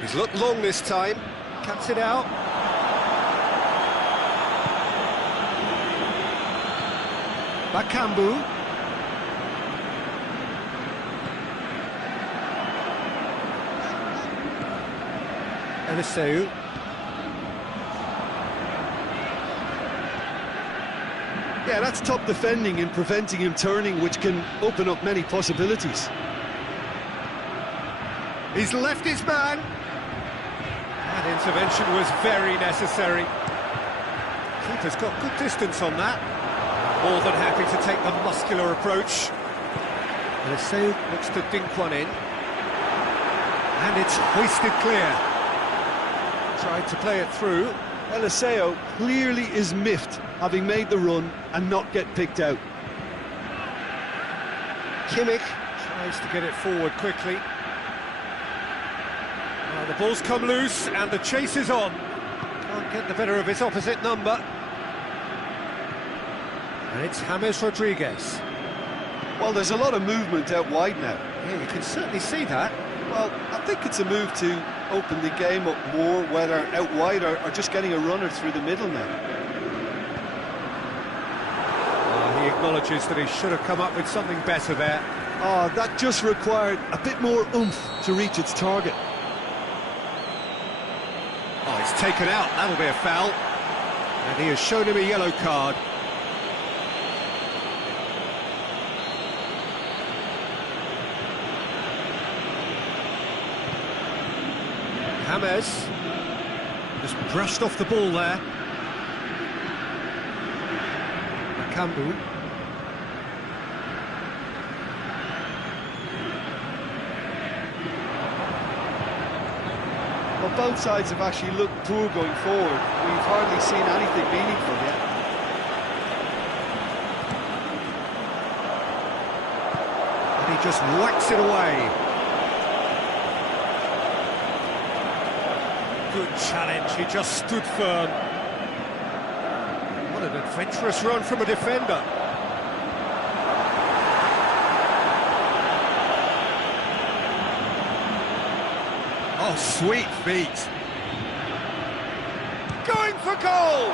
he's looked long this time, cuts it out. Bakambu. Eliseu. Yeah, that's top defending and preventing him turning, which can open up many possibilities. He's left his man. That intervention was very necessary. Keeper's got good distance on that. More than happy to take the muscular approach. Eliseu looks to dink one in. And it's hoisted clear. Tried to play it through. Eliseu clearly is miffed, having made the run and not get picked out. Kimmich tries to get it forward quickly. The ball's come loose and the chase is on. Can't get the better of his opposite number. And it's James Rodriguez. Well, there's a lot of movement out wide now. Yeah, you can certainly see that. Well, I think it's a move to open the game up more, whether out wide or just getting a runner through the middle now. He acknowledges that he should have come up with something better there. Oh, that just required a bit more oomph to reach its target. Oh, it's taken out, that'll be a foul. And he has shown him a yellow card. James just brushed off the ball there. Bakambu. Well, both sides have actually looked poor going forward. We've hardly seen anything meaningful yet. And he just whacks it away. Good challenge, he just stood firm. What an adventurous run from a defender. Oh, sweet feet. Going for goal!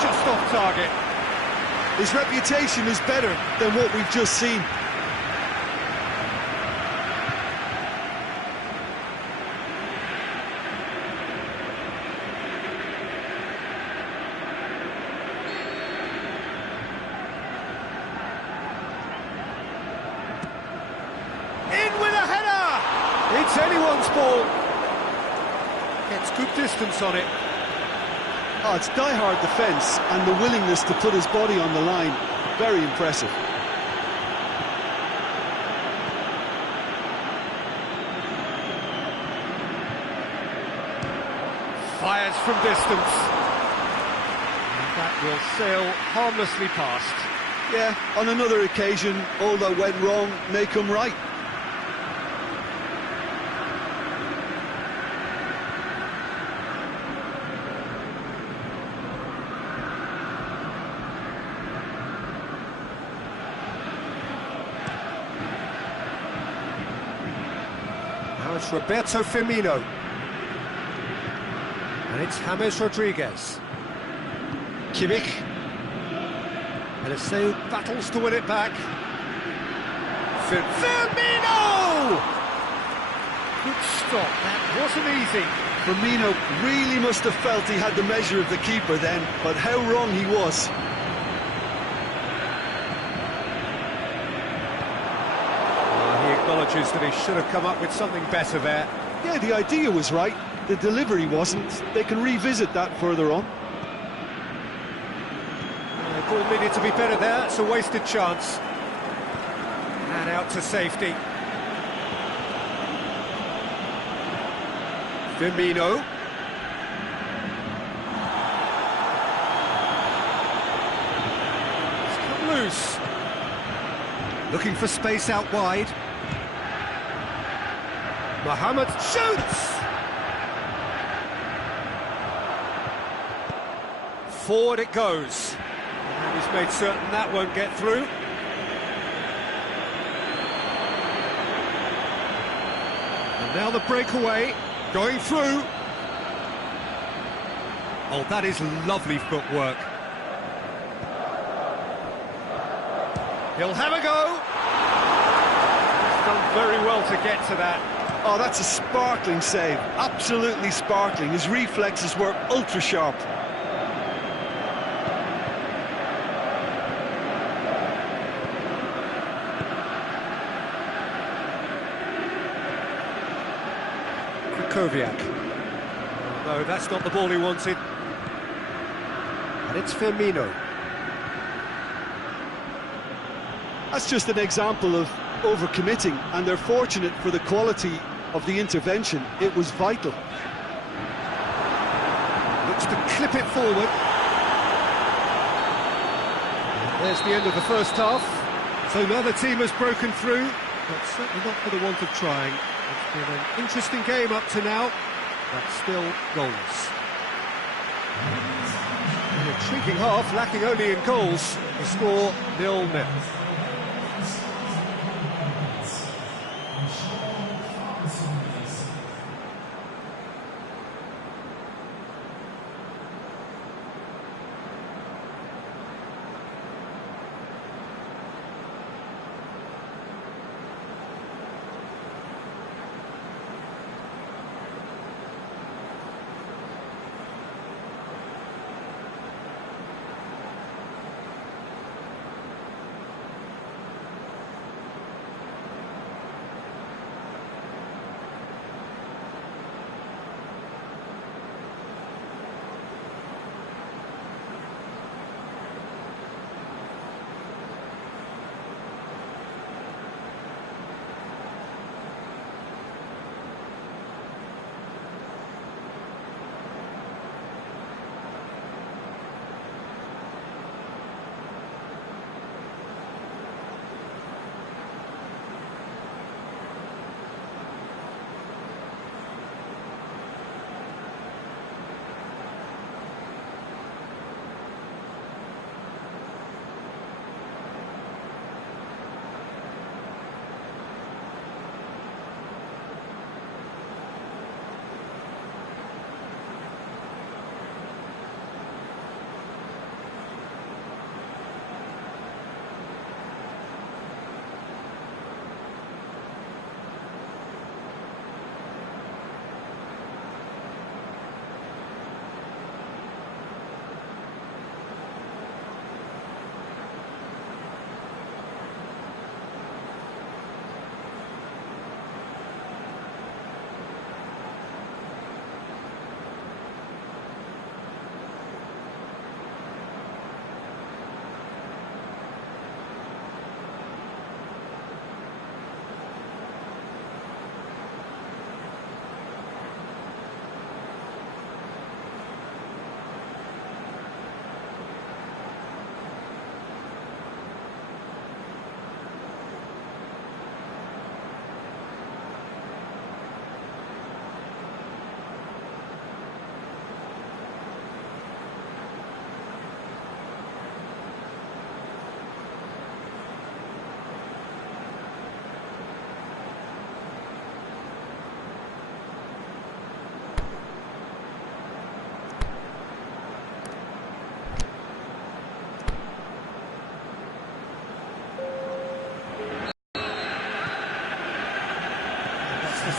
Just off target. His reputation is better than what we've just seen. It's anyone's ball. good distance on it. Oh, it's die-hard defence and the willingness to put his body on the line. Very impressive. Fires from distance. And that will sail harmlessly past. Yeah, on another occasion, all that went wrong may come right. Now it's Roberto Firmino. And it's James Rodriguez. Kimmich. And Eliseu battles to win it back. Firmino! Good stop, that wasn't easy. Firmino really must have felt he had the measure of the keeper then, but how wrong he was. He acknowledges that he should have come up with something better there. Yeah, the idea was right, the delivery wasn't. They can revisit that further on. The ball needed to be better there, it's a wasted chance. And out to safety. Firmino. It's come loose. Looking for space out wide. Mohamed shoots! Forward it goes. And he's made certain that won't get through. And now the breakaway, going through. Oh, that is lovely footwork. He'll have a go. He's done very well to get to that. Oh, that's a sparkling save, absolutely sparkling. His reflexes were ultra sharp. Koviak. No, that's not the ball he wanted. And it's Firmino. That's just an example of overcommitting, and they're fortunate for the quality of the intervention. It was vital. Looks to clip it forward. There's the end of the first half. So neither team has broken through, but certainly not for the want of trying. It's been an interesting game up to now, but still goalless. An intriguing half, lacking only in goals. The score 0-0.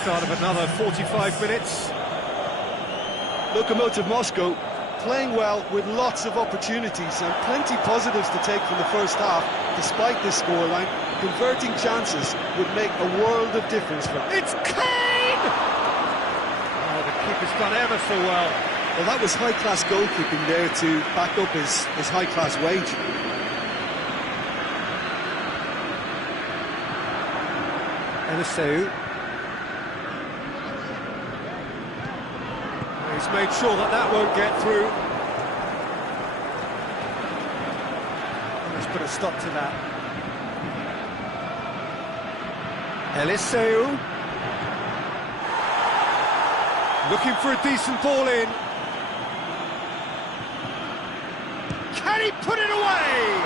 start of another 45 minutes. Lokomotiv Moscow playing well with lots of opportunities and plenty positives to take from the first half. Despite this scoreline, converting chances would make a world of difference for them. It's Kane! Oh, the keeper's done ever so well. Well, that was high-class goalkeeping there to back up his high-class wage. Eliseu. He's made sure that won't get through. Let's put a stop to that. Eliseu. Looking for a decent ball in. Can he put it away?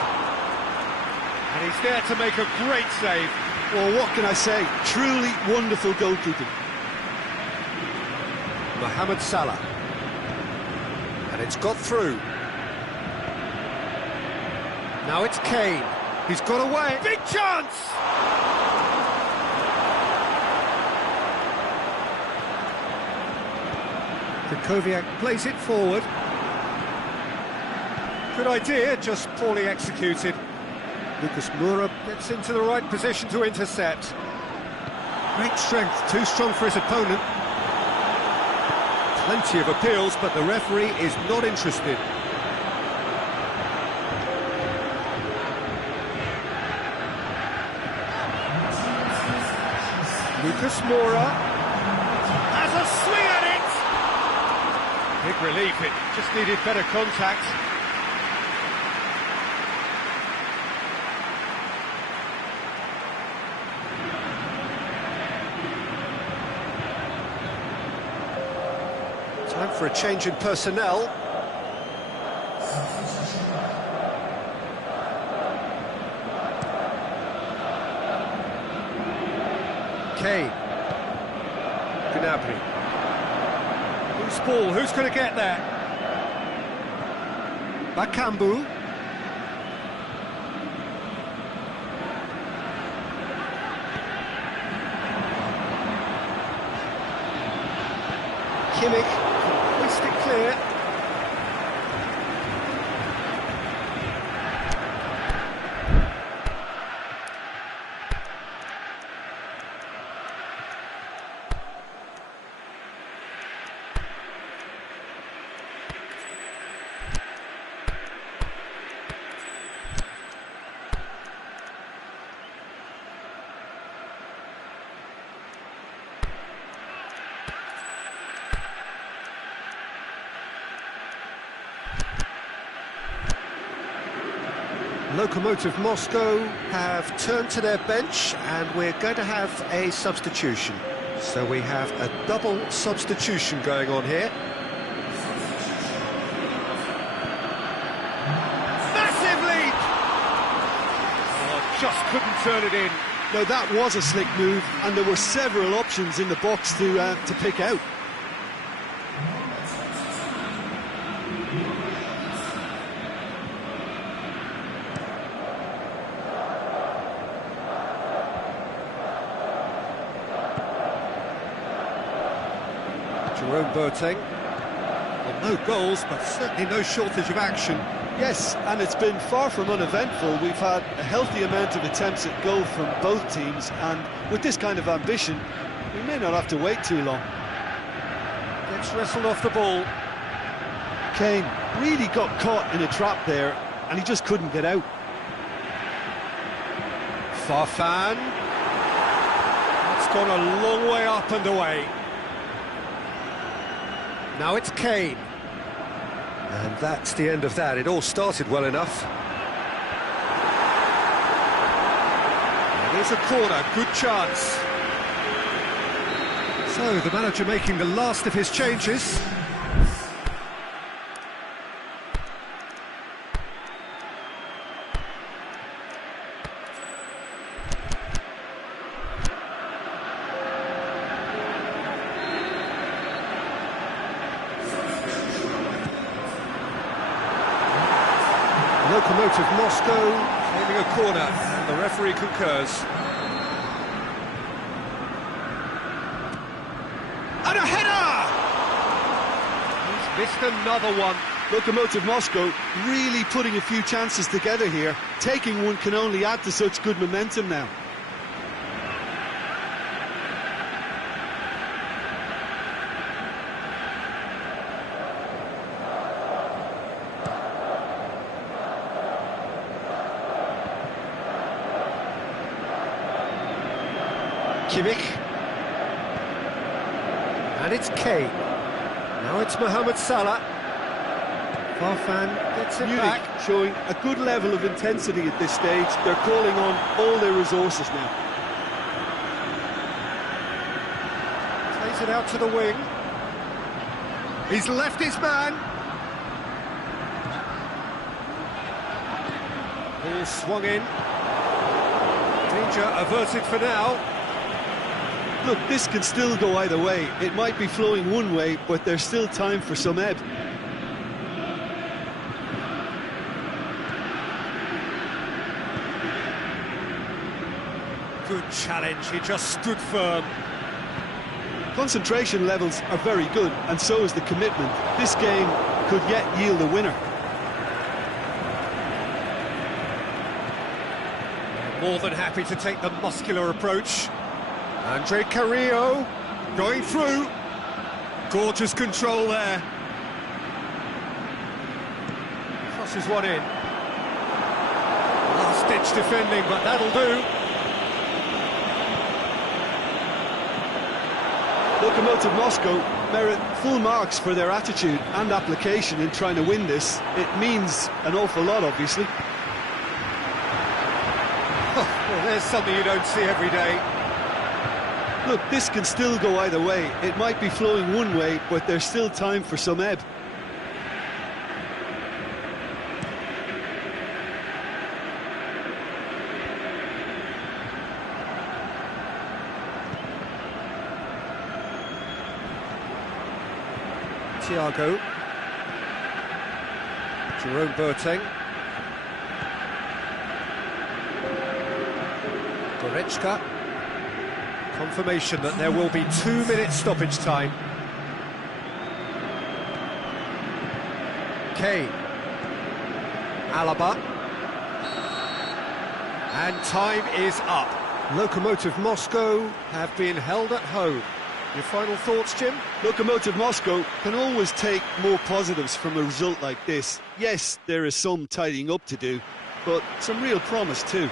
And he's there to make a great save. Well, what can I say? Truly wonderful goalkeeping. Mohamed Salah. And it's got through. Now it's Kane. He's got away. Big chance! Krychowiak plays it forward. Good idea, just poorly executed. Lucas Moura gets into the right position to intercept. Great strength, too strong for his opponent. Plenty of appeals, but the referee is not interested. Lucas Moura has a swing at it! Big relief, it just needed better contact. Time for a change in personnel. Kane. Gnabry. Loose ball, who's going to get there? Bakambu. Kimmich. Hoist it clear. Lokomotiv Moscow have turned to their bench and we're going to have a substitution. So we have a double substitution going on here. Massive leap! Oh, just couldn't turn it in. No, that was a slick move and there were several options in the box to pick out. Jerome Boateng. Well, no goals, but certainly no shortage of action. Yes, and it's been far from uneventful. We've had a healthy amount of attempts at goal from both teams, and with this kind of ambition, we may not have to wait too long. Gets wrestled off the ball. Kane really got caught in a trap there, and he just couldn't get out. Farfan. It's gone a long way up and away. Now it's Kane. And that's the end of that. It all started well enough. Here's a corner, good chance. So, the manager making the last of his changes. Lokomotiv Moscow aiming a corner, and the referee concurs. missed another one. Lokomotiv Moscow really putting a few chances together here. Taking one can only add to such good momentum now. Kimmich. And it's Kane. Now it's Mohamed Salah. Farfan gets it Munich back. showing a good level of intensity at this stage. They're calling on all their resources now. Plays it out to the wing. He's left his man. Ball swung in. Danger averted for now. Look, this can still go either way. It might be flowing one way, but there's still time for some ebb. Good challenge, he just stood firm. Concentration levels are very good, and so is the commitment. This game could yet yield a winner. More than happy to take the muscular approach. Andre Carrillo going through. Gorgeous control there. Crosses one in. Last-ditch defending, but that'll do. Lokomotiv Moscow merit full marks for their attitude and application in trying to win this. It means an awful lot, obviously. Well, there's something you don't see every day. Look, this can still go either way. It might be flowing one way, but there's still time for some ebb. Thiago. Jerome Boateng. Goretzka. Confirmation that there will be 2 minutes stoppage time. Kane. Alaba. And time is up. Lokomotiv Moscow have been held at home. Your final thoughts, Jim? Lokomotiv Moscow can always take more positives from a result like this. Yes, there is some tidying up to do, but some real promise too.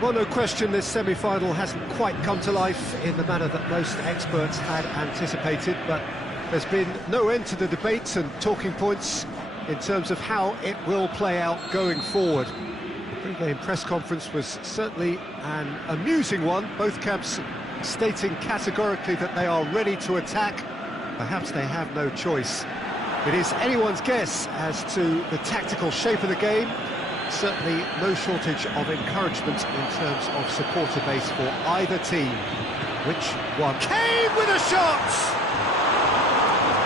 Well, no question this semi-final hasn't quite come to life in the manner that most experts had anticipated, but there's been no end to the debates and talking points in terms of how it will play out going forward. The pre-game press conference was certainly an amusing one, both camps stating categorically that they are ready to attack. Perhaps they have no choice. It is anyone's guess as to the tactical shape of the game. Certainly no shortage of encouragement in terms of supporter base for either team. Which one? Kane with a shot!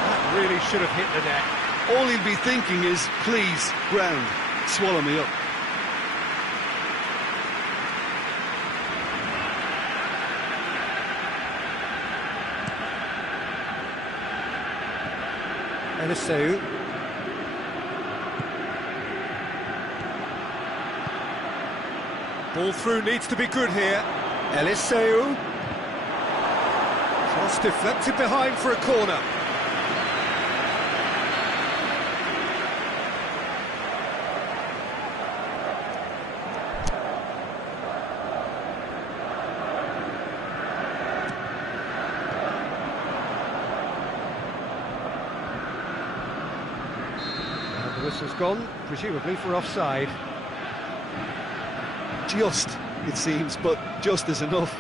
That really should have hit the net. All he'll be thinking is, please, ground, swallow me up. Eliseu. Ball through needs to be good here. Eliseu. Cross deflected behind for a corner. And the whistle's gone, presumably for offside. Just, it seems, but just is enough.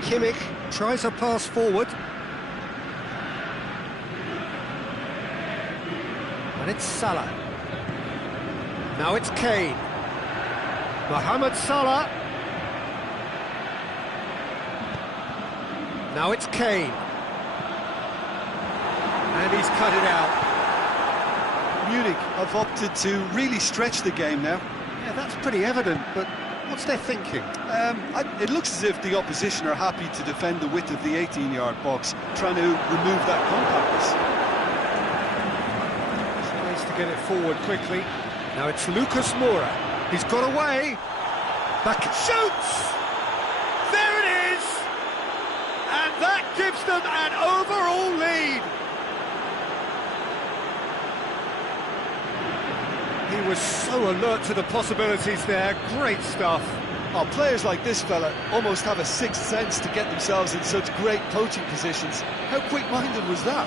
Kimmich tries a pass forward. And it's Salah. Now it's Kane. Mohamed Salah. Now it's Kane. And he's cut it out. Munich have opted to really stretch the game now. Yeah, that's pretty evident, but what's their thinking? It looks as if the opposition are happy to defend the width of the 18-yard box, trying to remove that compactness. Tries to get it forward quickly. Now it's Lucas Moura. He's got away. Back shoots! There it is! And that gives them an overall lead. He was so alert to the possibilities there. Great stuff. Oh, players like this fella almost have a sixth sense to get themselves in such great coaching positions. How quick-minded was that?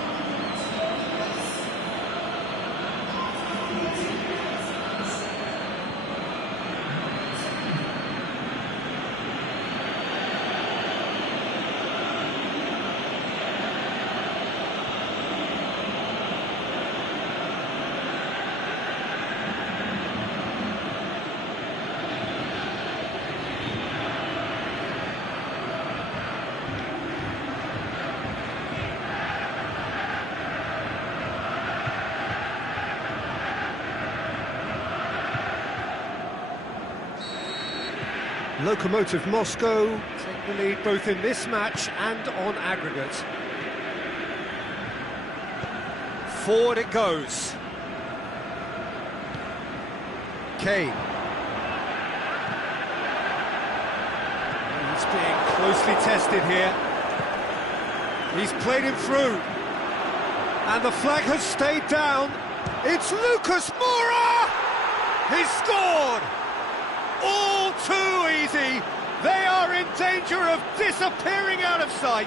Lokomotiv Moscow take the lead both in this match and on aggregate. Forward it goes. Kane. He's being closely tested here. He's played him through. And the flag has stayed down. It's Lucas Moura! He's scored! All too easy. They are in danger of disappearing out of sight.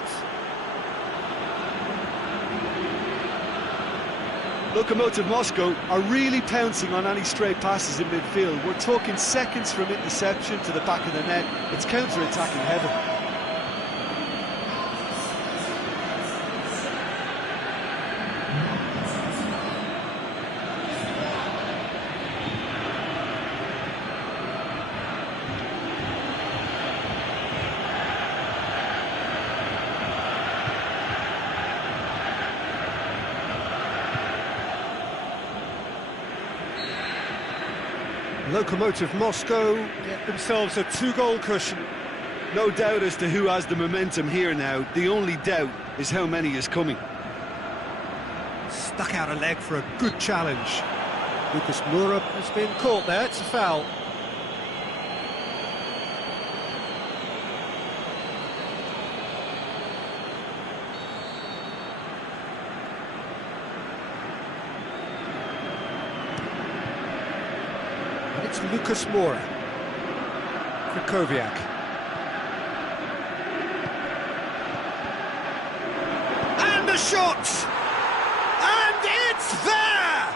Lokomotiv Moscow are really pouncing on any stray passes in midfield. We're talking seconds from interception to the back of the net. It's counter-attacking heaven. Lokomotiv Moscow get themselves a two-goal cushion. No doubt as to who has the momentum here now. The only doubt is how many is coming. Stuck out a leg for a good challenge. Lucas Moura has been caught there, it's a foul. Lucas Moura. Krychowiak. And the shot! And it's there!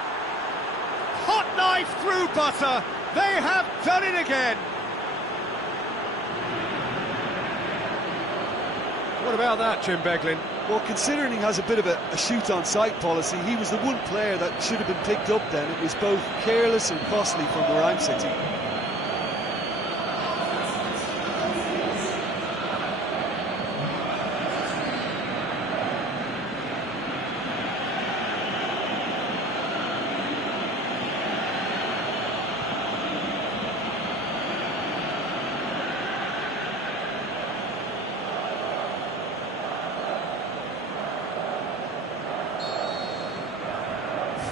Hot knife through butter. They have done it again. What about that, Jim Beglin? Well, considering he has a bit of a shoot-on-sight policy, he was the one player that should have been picked up then. It was both careless and costly from where I'm sitting.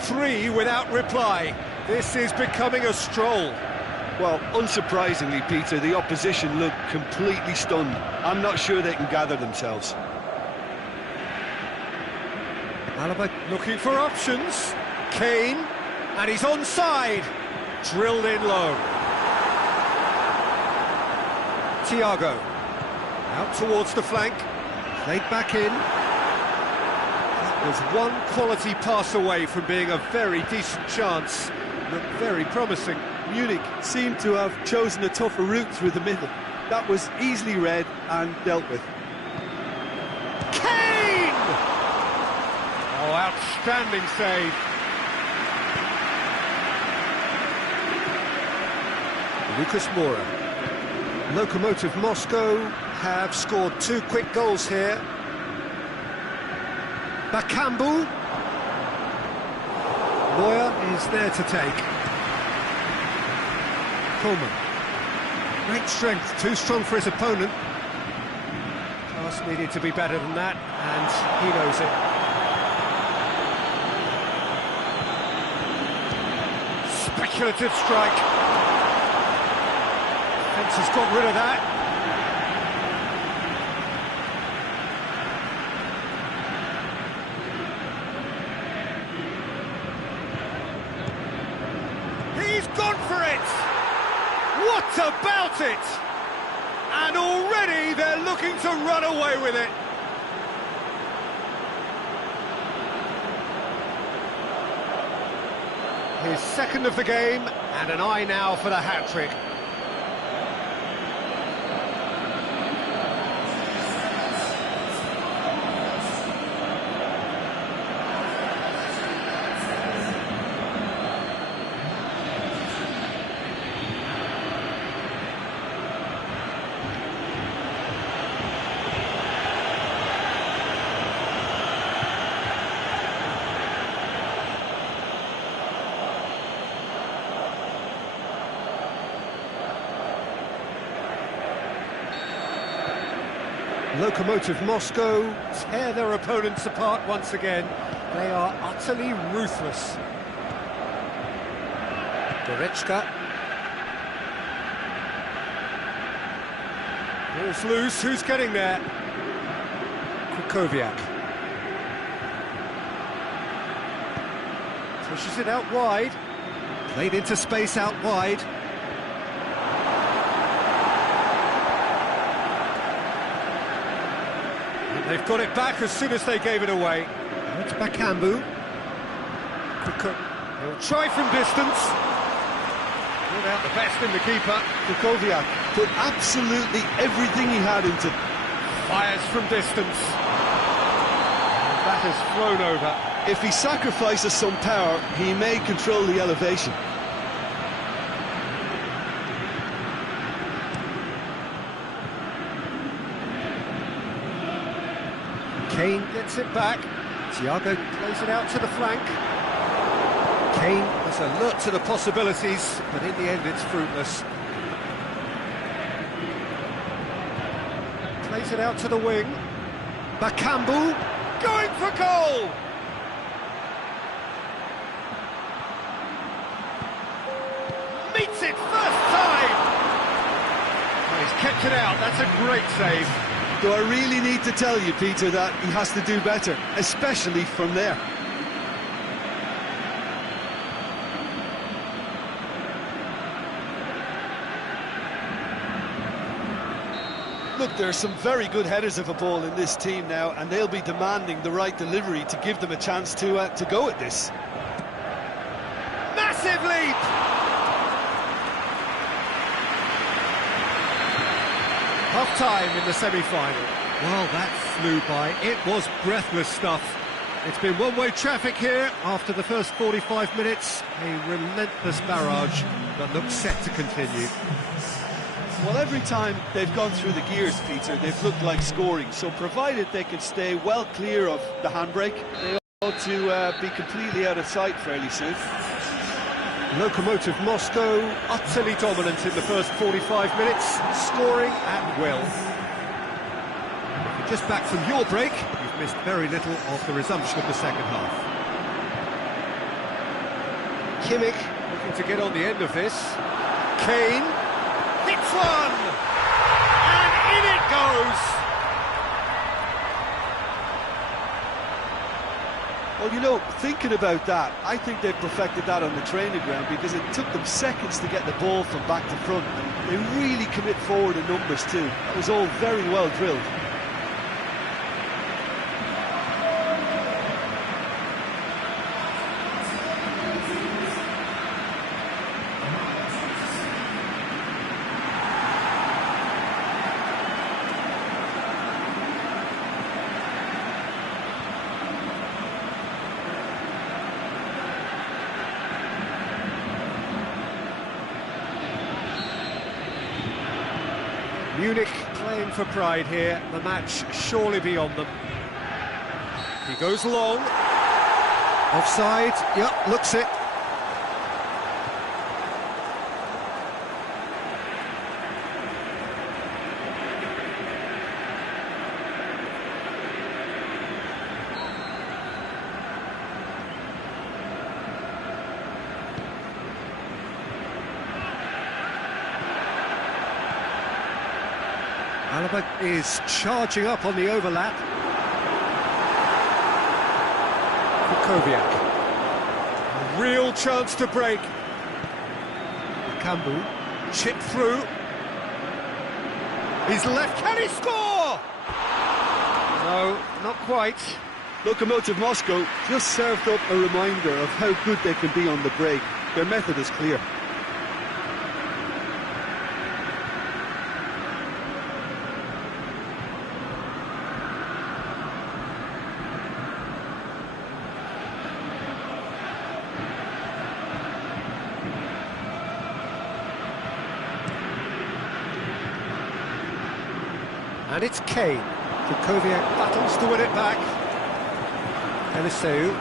Three without reply. This is becoming a stroll. Well, unsurprisingly, Peter, the opposition look completely stunned. I'm not sure they can gather themselves. Alaba looking for options. Kane, and he's onside. Drilled in low. Thiago, out towards the flank. Played back in. Was one quality pass away from being a very decent chance. Looked very promising. Munich seemed to have chosen a tougher route through the middle. That was easily read and dealt with. Kane! Oh, outstanding save. Lucas Moura. Lokomotiv Moscow have scored 2 quick goals here. Bakambu. Neuer is there to take. Coleman. Great strength, too strong for his opponent. Pass needed to be better than that, and he knows it. Speculative strike. Defence has got rid of that. He's gone for it! What about it? And already they're looking to run away with it. His second of the game, and an eye now for the hat-trick. Lokomotiv Moscow tear their opponents apart once again. They are utterly ruthless. Goretzka. Ball's loose, who's getting there? Krychowiak. Pushes it out wide. Played into space out wide. They've got it back as soon as they gave it away. Now it's Bakambu. He'll try from distance. Pulled out the best in the keeper. Krychowiak put absolutely everything he had into. Fires from distance. And that has flown over. If he sacrifices some power, he may control the elevation. Kane gets it back. Thiago plays it out to the flank. Kane was alert to the possibilities, but in the end it's fruitless. Plays it out to the wing. Bakambu going for goal! Meets it first time! Oh, he's kept it out, that's a great save. Do I really need to tell you, Peter, that he has to do better, especially from there? There are some very good headers of a ball in this team now, and they'll be demanding the right delivery to give them a chance to go at this. Massive leap! Half-time in the semi-final. Well, that flew by. It was breathless stuff. It's been one-way traffic here after the first 45 minutes. A relentless barrage that looks set to continue. Well, every time they've gone through the gears, Peter, they've looked like scoring. So provided they can stay well clear of the handbrake, they ought to be completely out of sight fairly soon. Lokomotiv Moscow utterly dominant in the first 45 minutes, scoring at will. If you're just back from your break, you've missed very little of the resumption of the second half. Kimmich looking to get on the end of this. Kane hits one! And in it goes! Well, you know, thinking about that, I think they perfected that on the training ground because it took them seconds to get the ball from back to front, and they really commit forward in numbers too. That was all very well drilled. Munich playing for pride here, the match surely beyond them. He goes long. Offside, yep, looks it. Alaba is charging up on the overlap. Kukoviak. A real chance to break. Kambu, chip through. He's left, can he score? No, not quite. Lokomotiv Moscow just served up a reminder of how good they can be on the break. Their method is clear. And it's Kane. Kukoviak battles to win it back. Eliseu,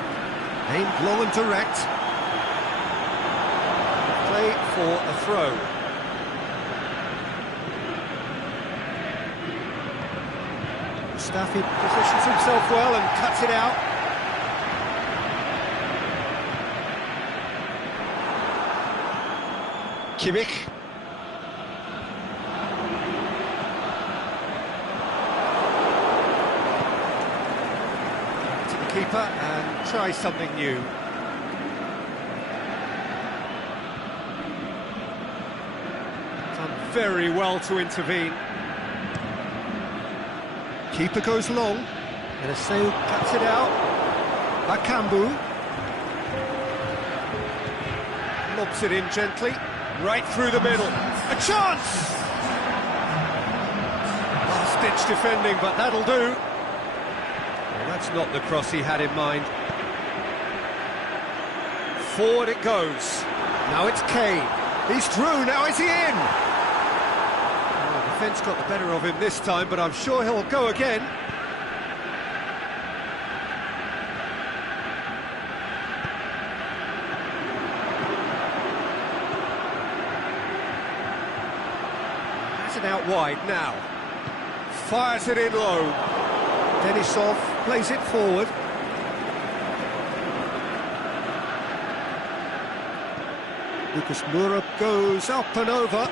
aimed long and direct. Play for a throw. Mustafi positions himself well and cuts it out. Kimmich. Keeper and try something new. Done very well to intervene. Keeper goes long. Eliseu cuts it out. Bakambu lobs it in gently, right through the middle. A chance! Last-ditch defending, but that'll do. That's not the cross he had in mind. Forward it goes. Now it's Kane. He's through, now is he in? Well, the defence got the better of him this time, but I'm sure he'll go again. That's it out wide now. Fires it in low. Denisov plays it forward. Lucas Moura goes up and over.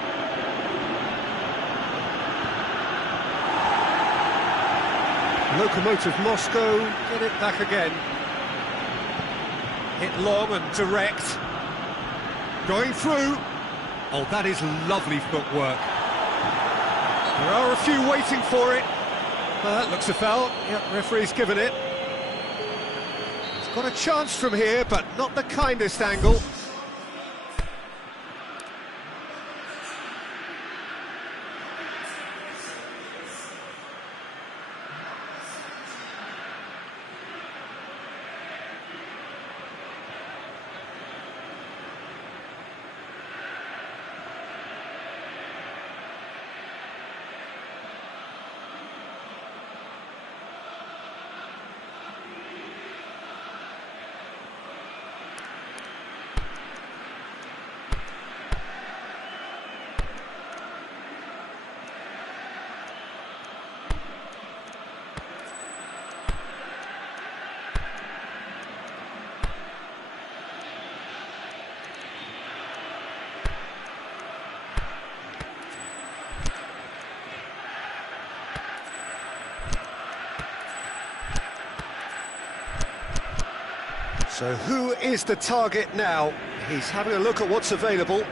Lokomotiv Moscow get it back again. Hit long and direct. Going through. Oh, that is lovely footwork. There are a few waiting for it. That looks a foul. Yep, referee's given it. He's got a chance from here, but not the kindest angle. So who is the target now? He's having a look at what's available.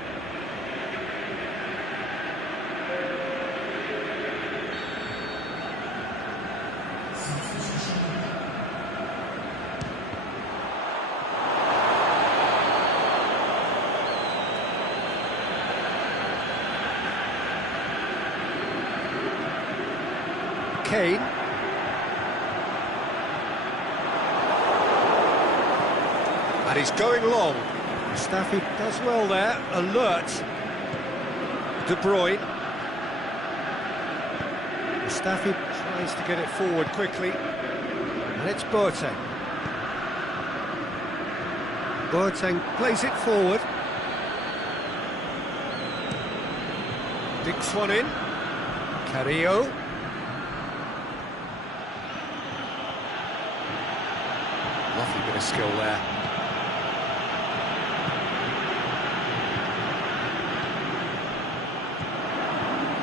Kane. And he's going long. Mustafi does well there, alert. De Bruyne. Mustafi tries to get it forward quickly. And it's Boateng. Boateng plays it forward. Dinks one in. Carrillo. Lovely bit of skill there.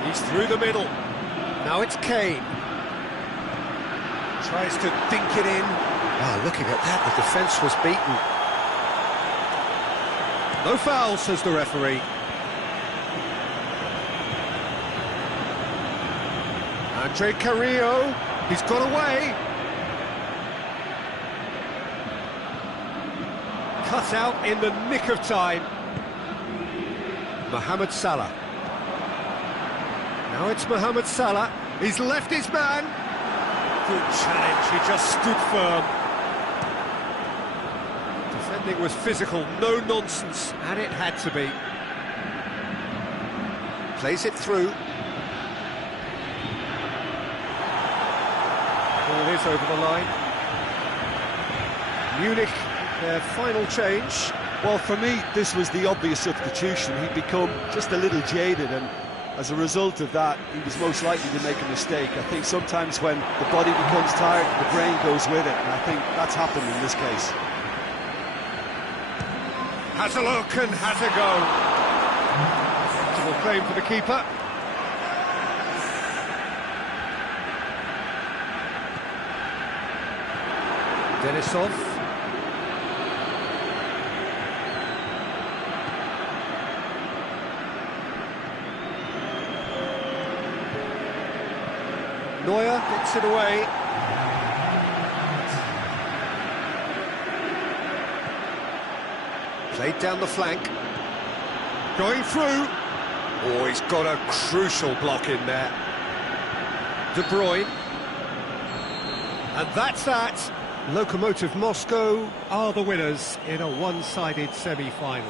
He's through the middle. Now it's Kane. Tries to dink it in. Ah, looking at that, the defence was beaten. No foul, says the referee. Andre Carrillo, he's got away. Cut out in the nick of time. Mohamed Salah. Now it's Mohamed Salah. He's left his man. Good challenge, he just stood firm. Defending was physical, no nonsense, and it had to be. Plays it through. Ball is over the line. Munich, their final change. Well, for me, this was the obvious substitution. He'd become just a little jaded, and as a result of that, he was most likely to make a mistake. I think sometimes when the body becomes tired, the brain goes with it, and I think that's happened in this case. Has a look and has a go. Double claim for the keeper. Denisov. Neuer gets it away. Played down the flank. Going through. Oh, he's got a crucial block in there. De Bruyne. And that's that. Lokomotiv Moscow are the winners in a one-sided semi-final.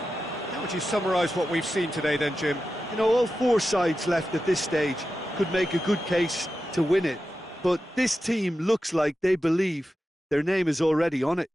How would you summarise what we've seen today then, Jim? You know, all four sides left at this stage could make a good case to win it, but this team looks like they believe their name is already on it.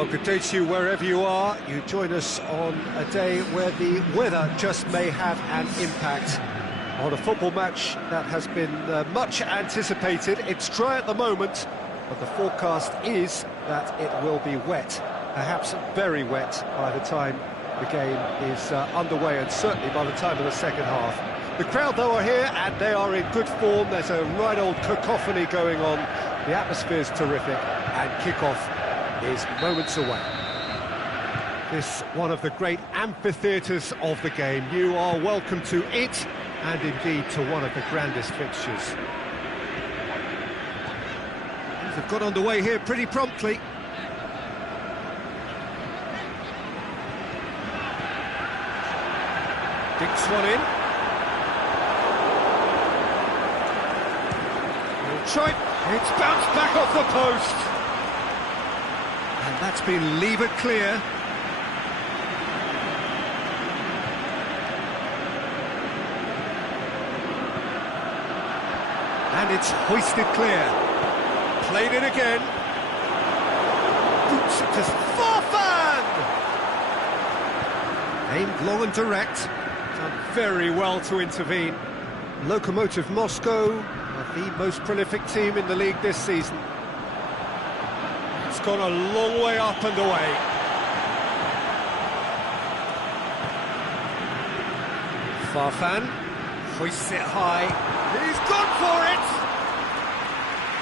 Well, good day to you wherever you are. You join us on a day where the weather just may have an impact on a football match that has been much anticipated. It's dry at the moment, but the forecast is that it will be wet, perhaps very wet by the time the game is underway, and certainly by the time of the second half. The crowd, though, are here, and they are in good form. There's a right old cacophony going on. The atmosphere's terrific, and kick-off is moments away. This one of the great amphitheatres of the game. You are welcome to it, and indeed to one of the grandest fixtures. Things have got underway here pretty promptly. Dinks one in. Try. It's bounced back off the post. And that's been levered clear. And it's hoisted clear. Played in again. Boots it to Farfan! Aimed long and direct. Done very well to intervene. Lokomotiv Moscow are the most prolific team in the league this season. It's gone a long way up and away. Farfan hoists it high. He's gone for it!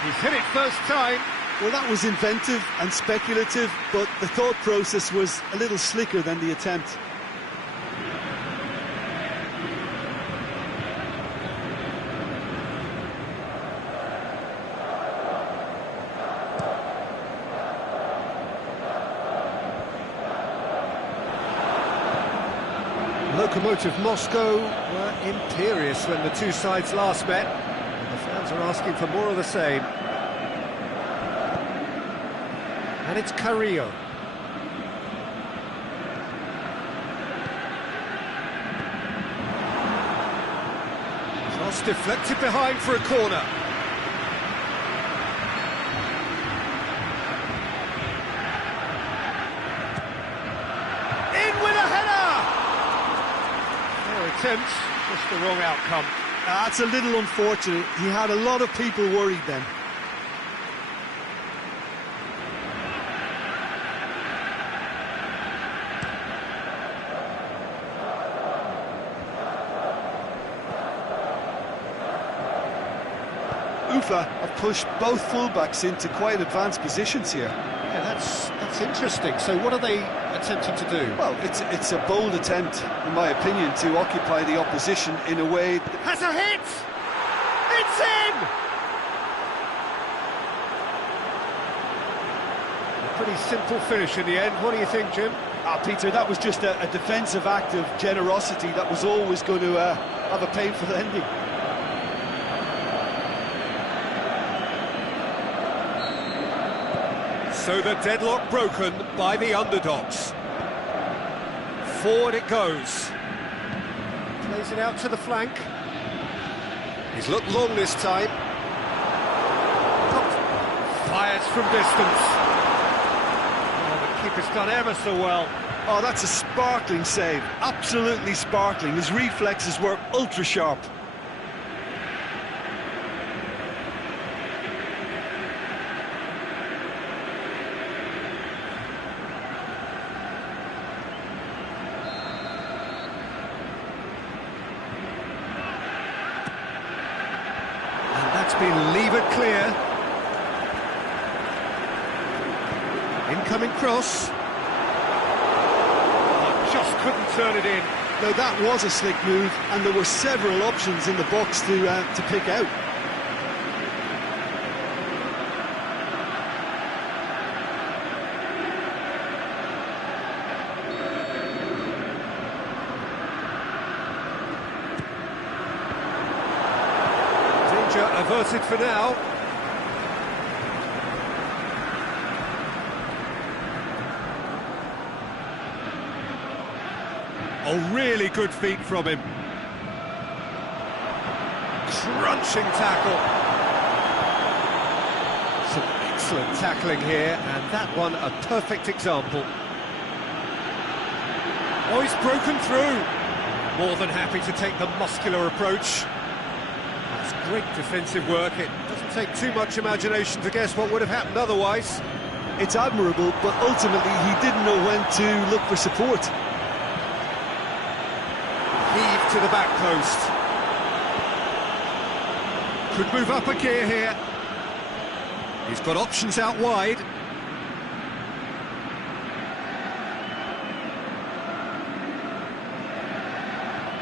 He's hit it first time. Well, that was inventive and speculative, but the thought process was a little slicker than the attempt. Lokomotiv Moscow were imperious when the two sides last met. The fans are asking for more of the same. And it's Carrillo. Cross deflected behind for a corner. In with a header! Attempt, just the wrong outcome. That's a little unfortunate. He had a lot of people worried then. Ufa have pushed both fullbacks into quite advanced positions here. Yeah, that's interesting. So what are they attempting to do? Well, it's a bold attempt, in my opinion, to occupy the opposition in a way... Has a hit! It's in! A pretty simple finish in the end. What do you think, Jim? Peter, that was just a defensive act of generosity that was always going to have a painful ending. So the deadlock broken by the underdogs. Forward it goes. Plays it out to the flank. He's looked long this time. Fires from distance. Oh, the keeper's done ever so well. Oh, that's a sparkling save. Absolutely sparkling. His reflexes were ultra sharp. Been levered clear. Incoming cross. Oh, just couldn't turn it in. No, that was a slick move, and there were several options in the box to pick out. Averted for now. Oh, really good feet from him. Crunching tackle. Some Excellent tackling here, and that one a perfect example. Oh, he's broken through. More than happy to take the muscular approach. That's great defensive work. It doesn't take too much imagination to guess what would have happened otherwise. It's admirable, but ultimately he didn't know when to look for support. Heave to the back post. Could move up a gear here. He's got options out wide.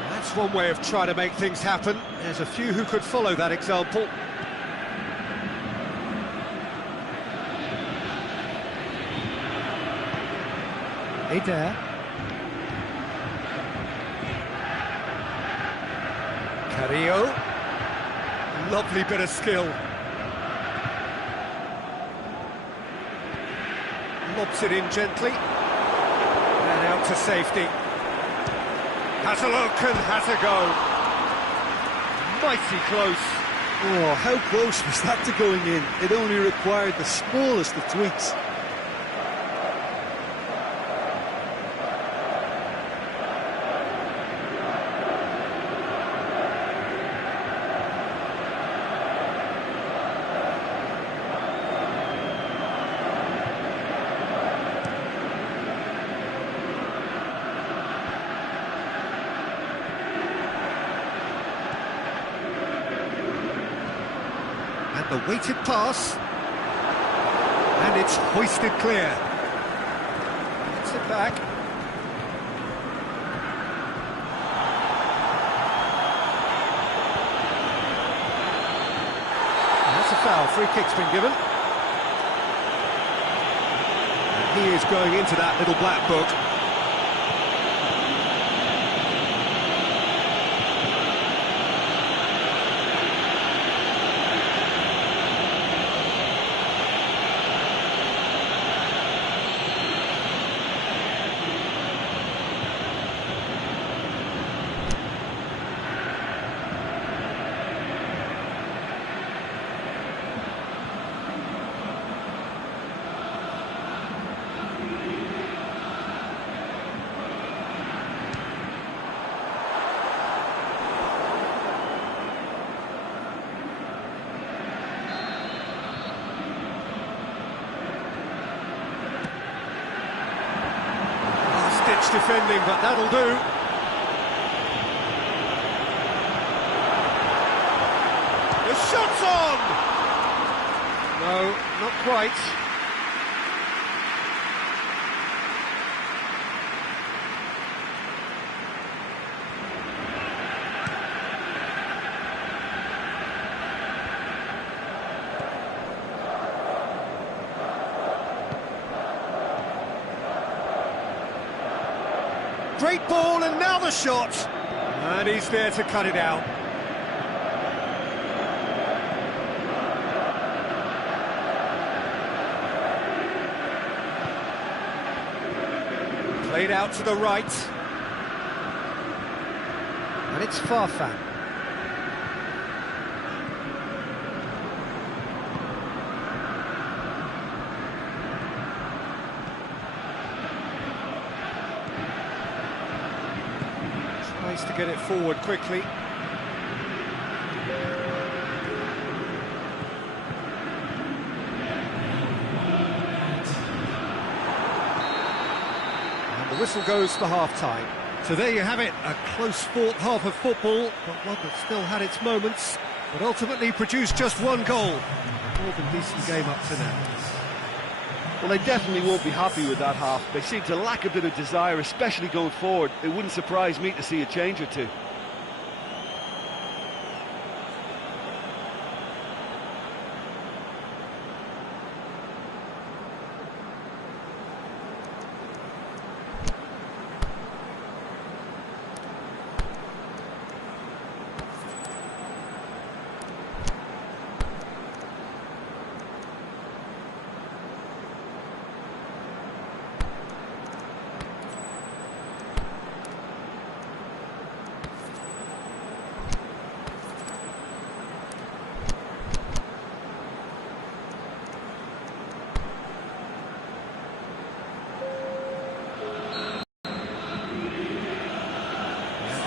That's one way of trying to make things happen. There's a few who could follow that example. Adair. Carrillo. Lovely bit of skill. Lobs it in gently. And out to safety. Has a look and has a go. Mighty close. Oh, how close was that to going in? It only required the smallest of tweaks. The weighted pass, and it's hoisted clear. Gets it back. That's a foul. Free kick's been given. And he is going into that little black book. Defending, but that'll do. The shot's on! No, not quite. Great ball, and now the shot. And he's there to cut it out. Played out to the right. And it's Farfan. To get it forward quickly. And the whistle goes for half-time. So there you have it, a close-fought half of football, but one that still had its moments, but ultimately produced just one goal. A more than decent game up to now. Well, they definitely won't be happy with that half. They seem to lack a bit of desire, especially going forward. It wouldn't surprise me to see a change or two.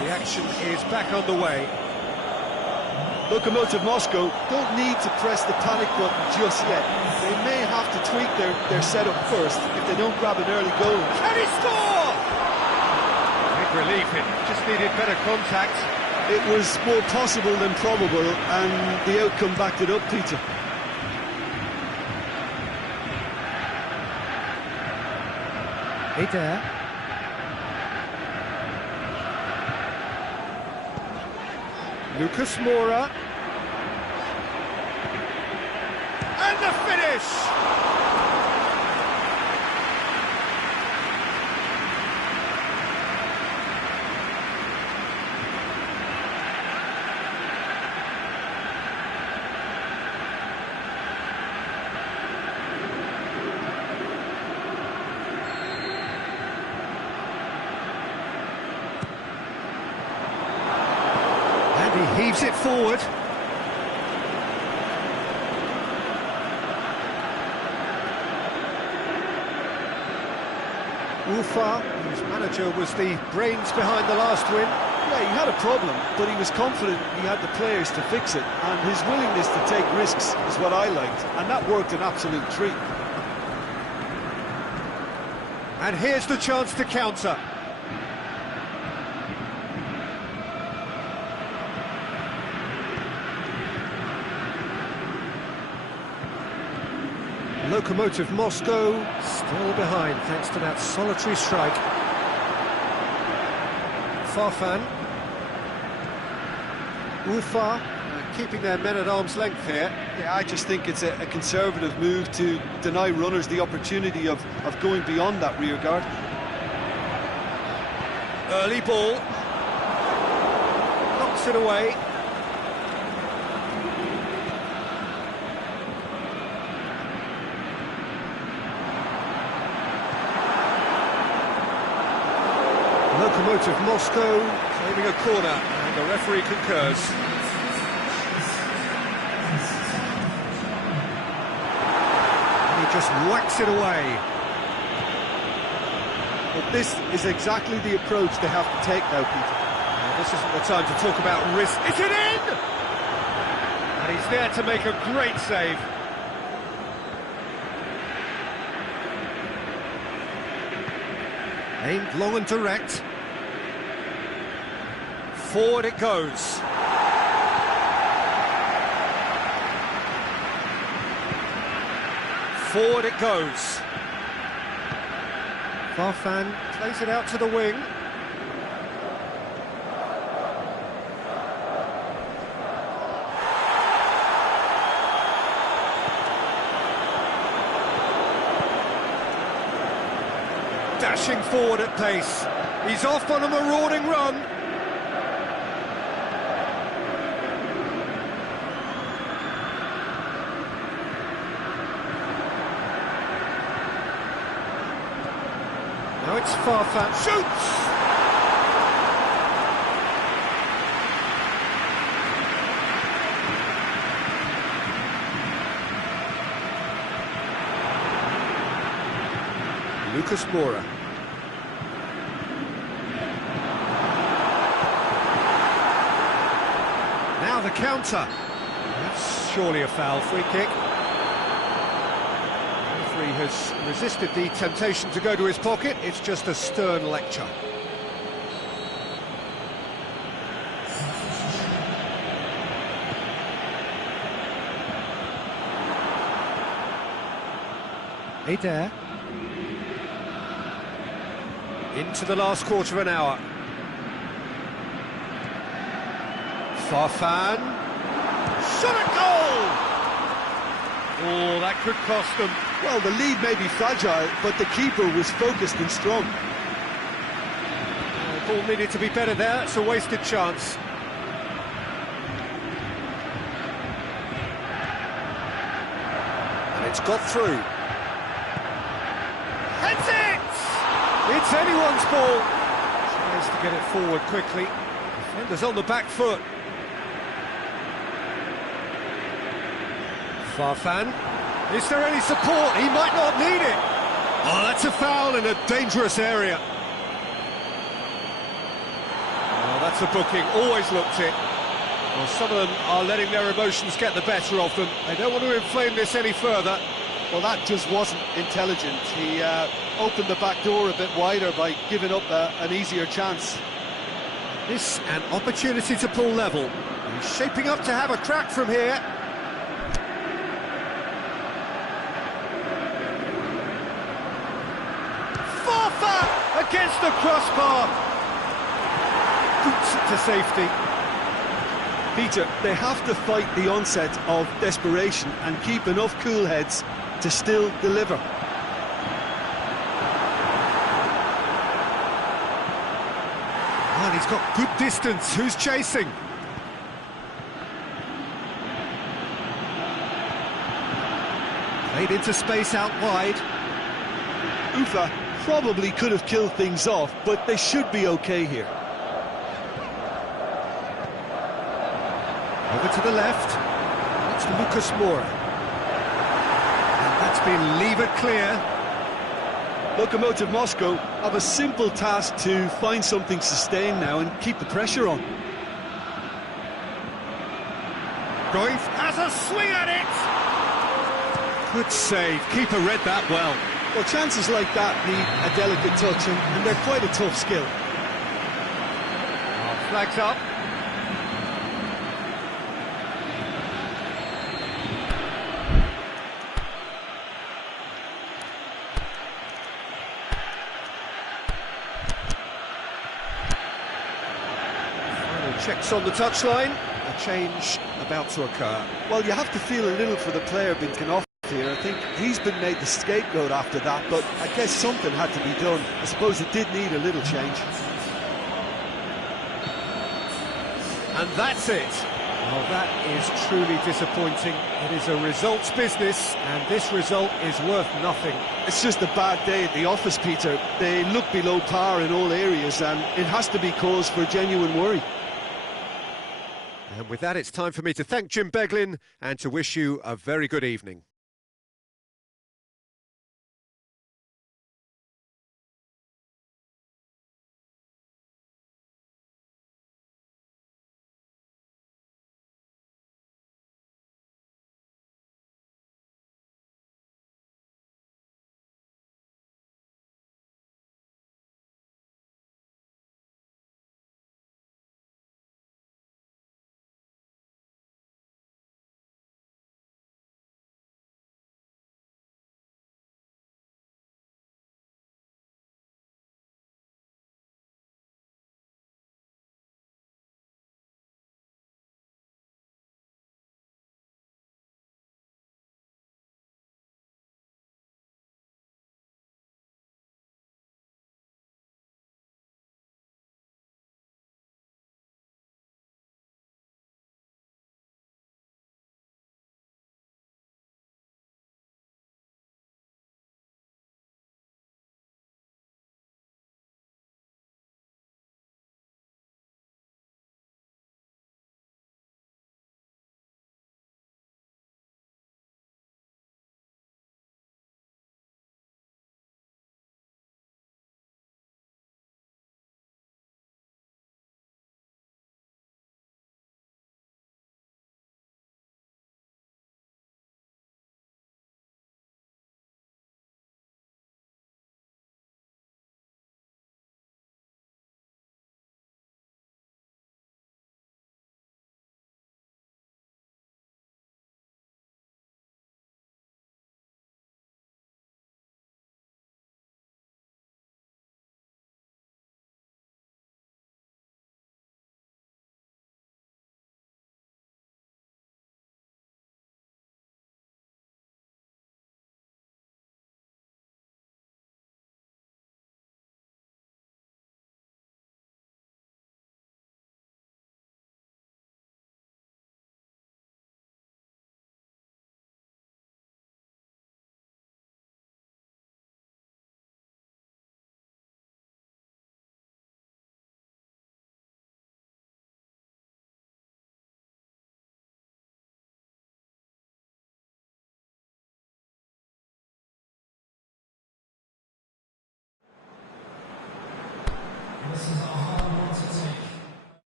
The action is back on the way. Lokomotiv Moscow don't need to press the panic button just yet. They may have to tweak their setup first if they don't grab an early goal. Can he score? Big relief, it just needed better contact. It was more possible than probable, and the outcome backed it up, Peter. Eder. Lucas Moura. And the finish! He heaves it forward. Ufa, whose manager was the brains behind the last win. Yeah, he had a problem, but he was confident he had the players to fix it, and his willingness to take risks is what I liked, and that worked an absolute treat. And here's the chance to counter. Lokomotiv Moscow still behind thanks to that solitary strike. Farfan. Ufa keeping their men at arm's length here. Yeah, I just think it's a conservative move to deny runners the opportunity of going beyond that rear guard. Early ball. Knocks it away. Lokomotiv Moscow claiming a corner, and the referee concurs. And he just whacks it away. But this is exactly the approach they have to take now, Peter. Now, this isn't the time to talk about risk. Is it in? And he's there to make a great save. Aimed long and direct. Forward it goes. Forward it goes. Farfan plays it out to the wing. Dashing forward at pace. He's off on a marauding run. Now it's Farfan. Shoots! Lucas Moura. Now the counter. That's surely a foul. Free kick. The referee has resisted the temptation to go to his pocket. It's just a stern lecture. Eder. Into the last quarter of an hour. Farfan. Shot at goal! Oh, that could cost them. Well, the lead may be fragile, but the keeper was focused and strong. The ball needed to be better there. It's a wasted chance. And it's got through. Heads it! It's anyone's ball. Tries to get it forward quickly. Defender's on the back foot. Farfan. Is there any support? He might not need it. Oh, that's a foul in a dangerous area. Well, that's the booking, always looked it. Well, some of them are letting their emotions get the better of them. They don't want to inflame this any further. Well, that just wasn't intelligent. He opened the back door a bit wider by giving up an easier chance. This an opportunity to pull level. He's shaping up to have a crack from here. Forfeit against the crossbar. Boots it to safety. Peter, they have to fight the onset of desperation and keep enough cool heads to still deliver. And he's got good distance. Who's chasing? Played into space out wide. Ufa probably could have killed things off, but they should be okay here. Over to the left. It's Lucas Moura. And that's been levered clear. Lokomotiv Moscow have a simple task to find something sustained now and keep the pressure on. Cruyff has a swing at it! Good save, keeper read that well. Well, chances like that need a delicate touch, and they're quite a tough skill. Flags up. Checks on the touchline, a change about to occur. Well, you have to feel a little for the player being taken off here. I think he's been made the scapegoat after that, but I guess something had to be done. I suppose it did need a little change. And that's it. Well, that is truly disappointing. It is a results business, and this result is worth nothing. It's just a bad day at the office, Peter. They look below par in all areas, and it has to be cause for genuine worry. And with that, it's time for me to thank Jim Beglin and to wish you a very good evening.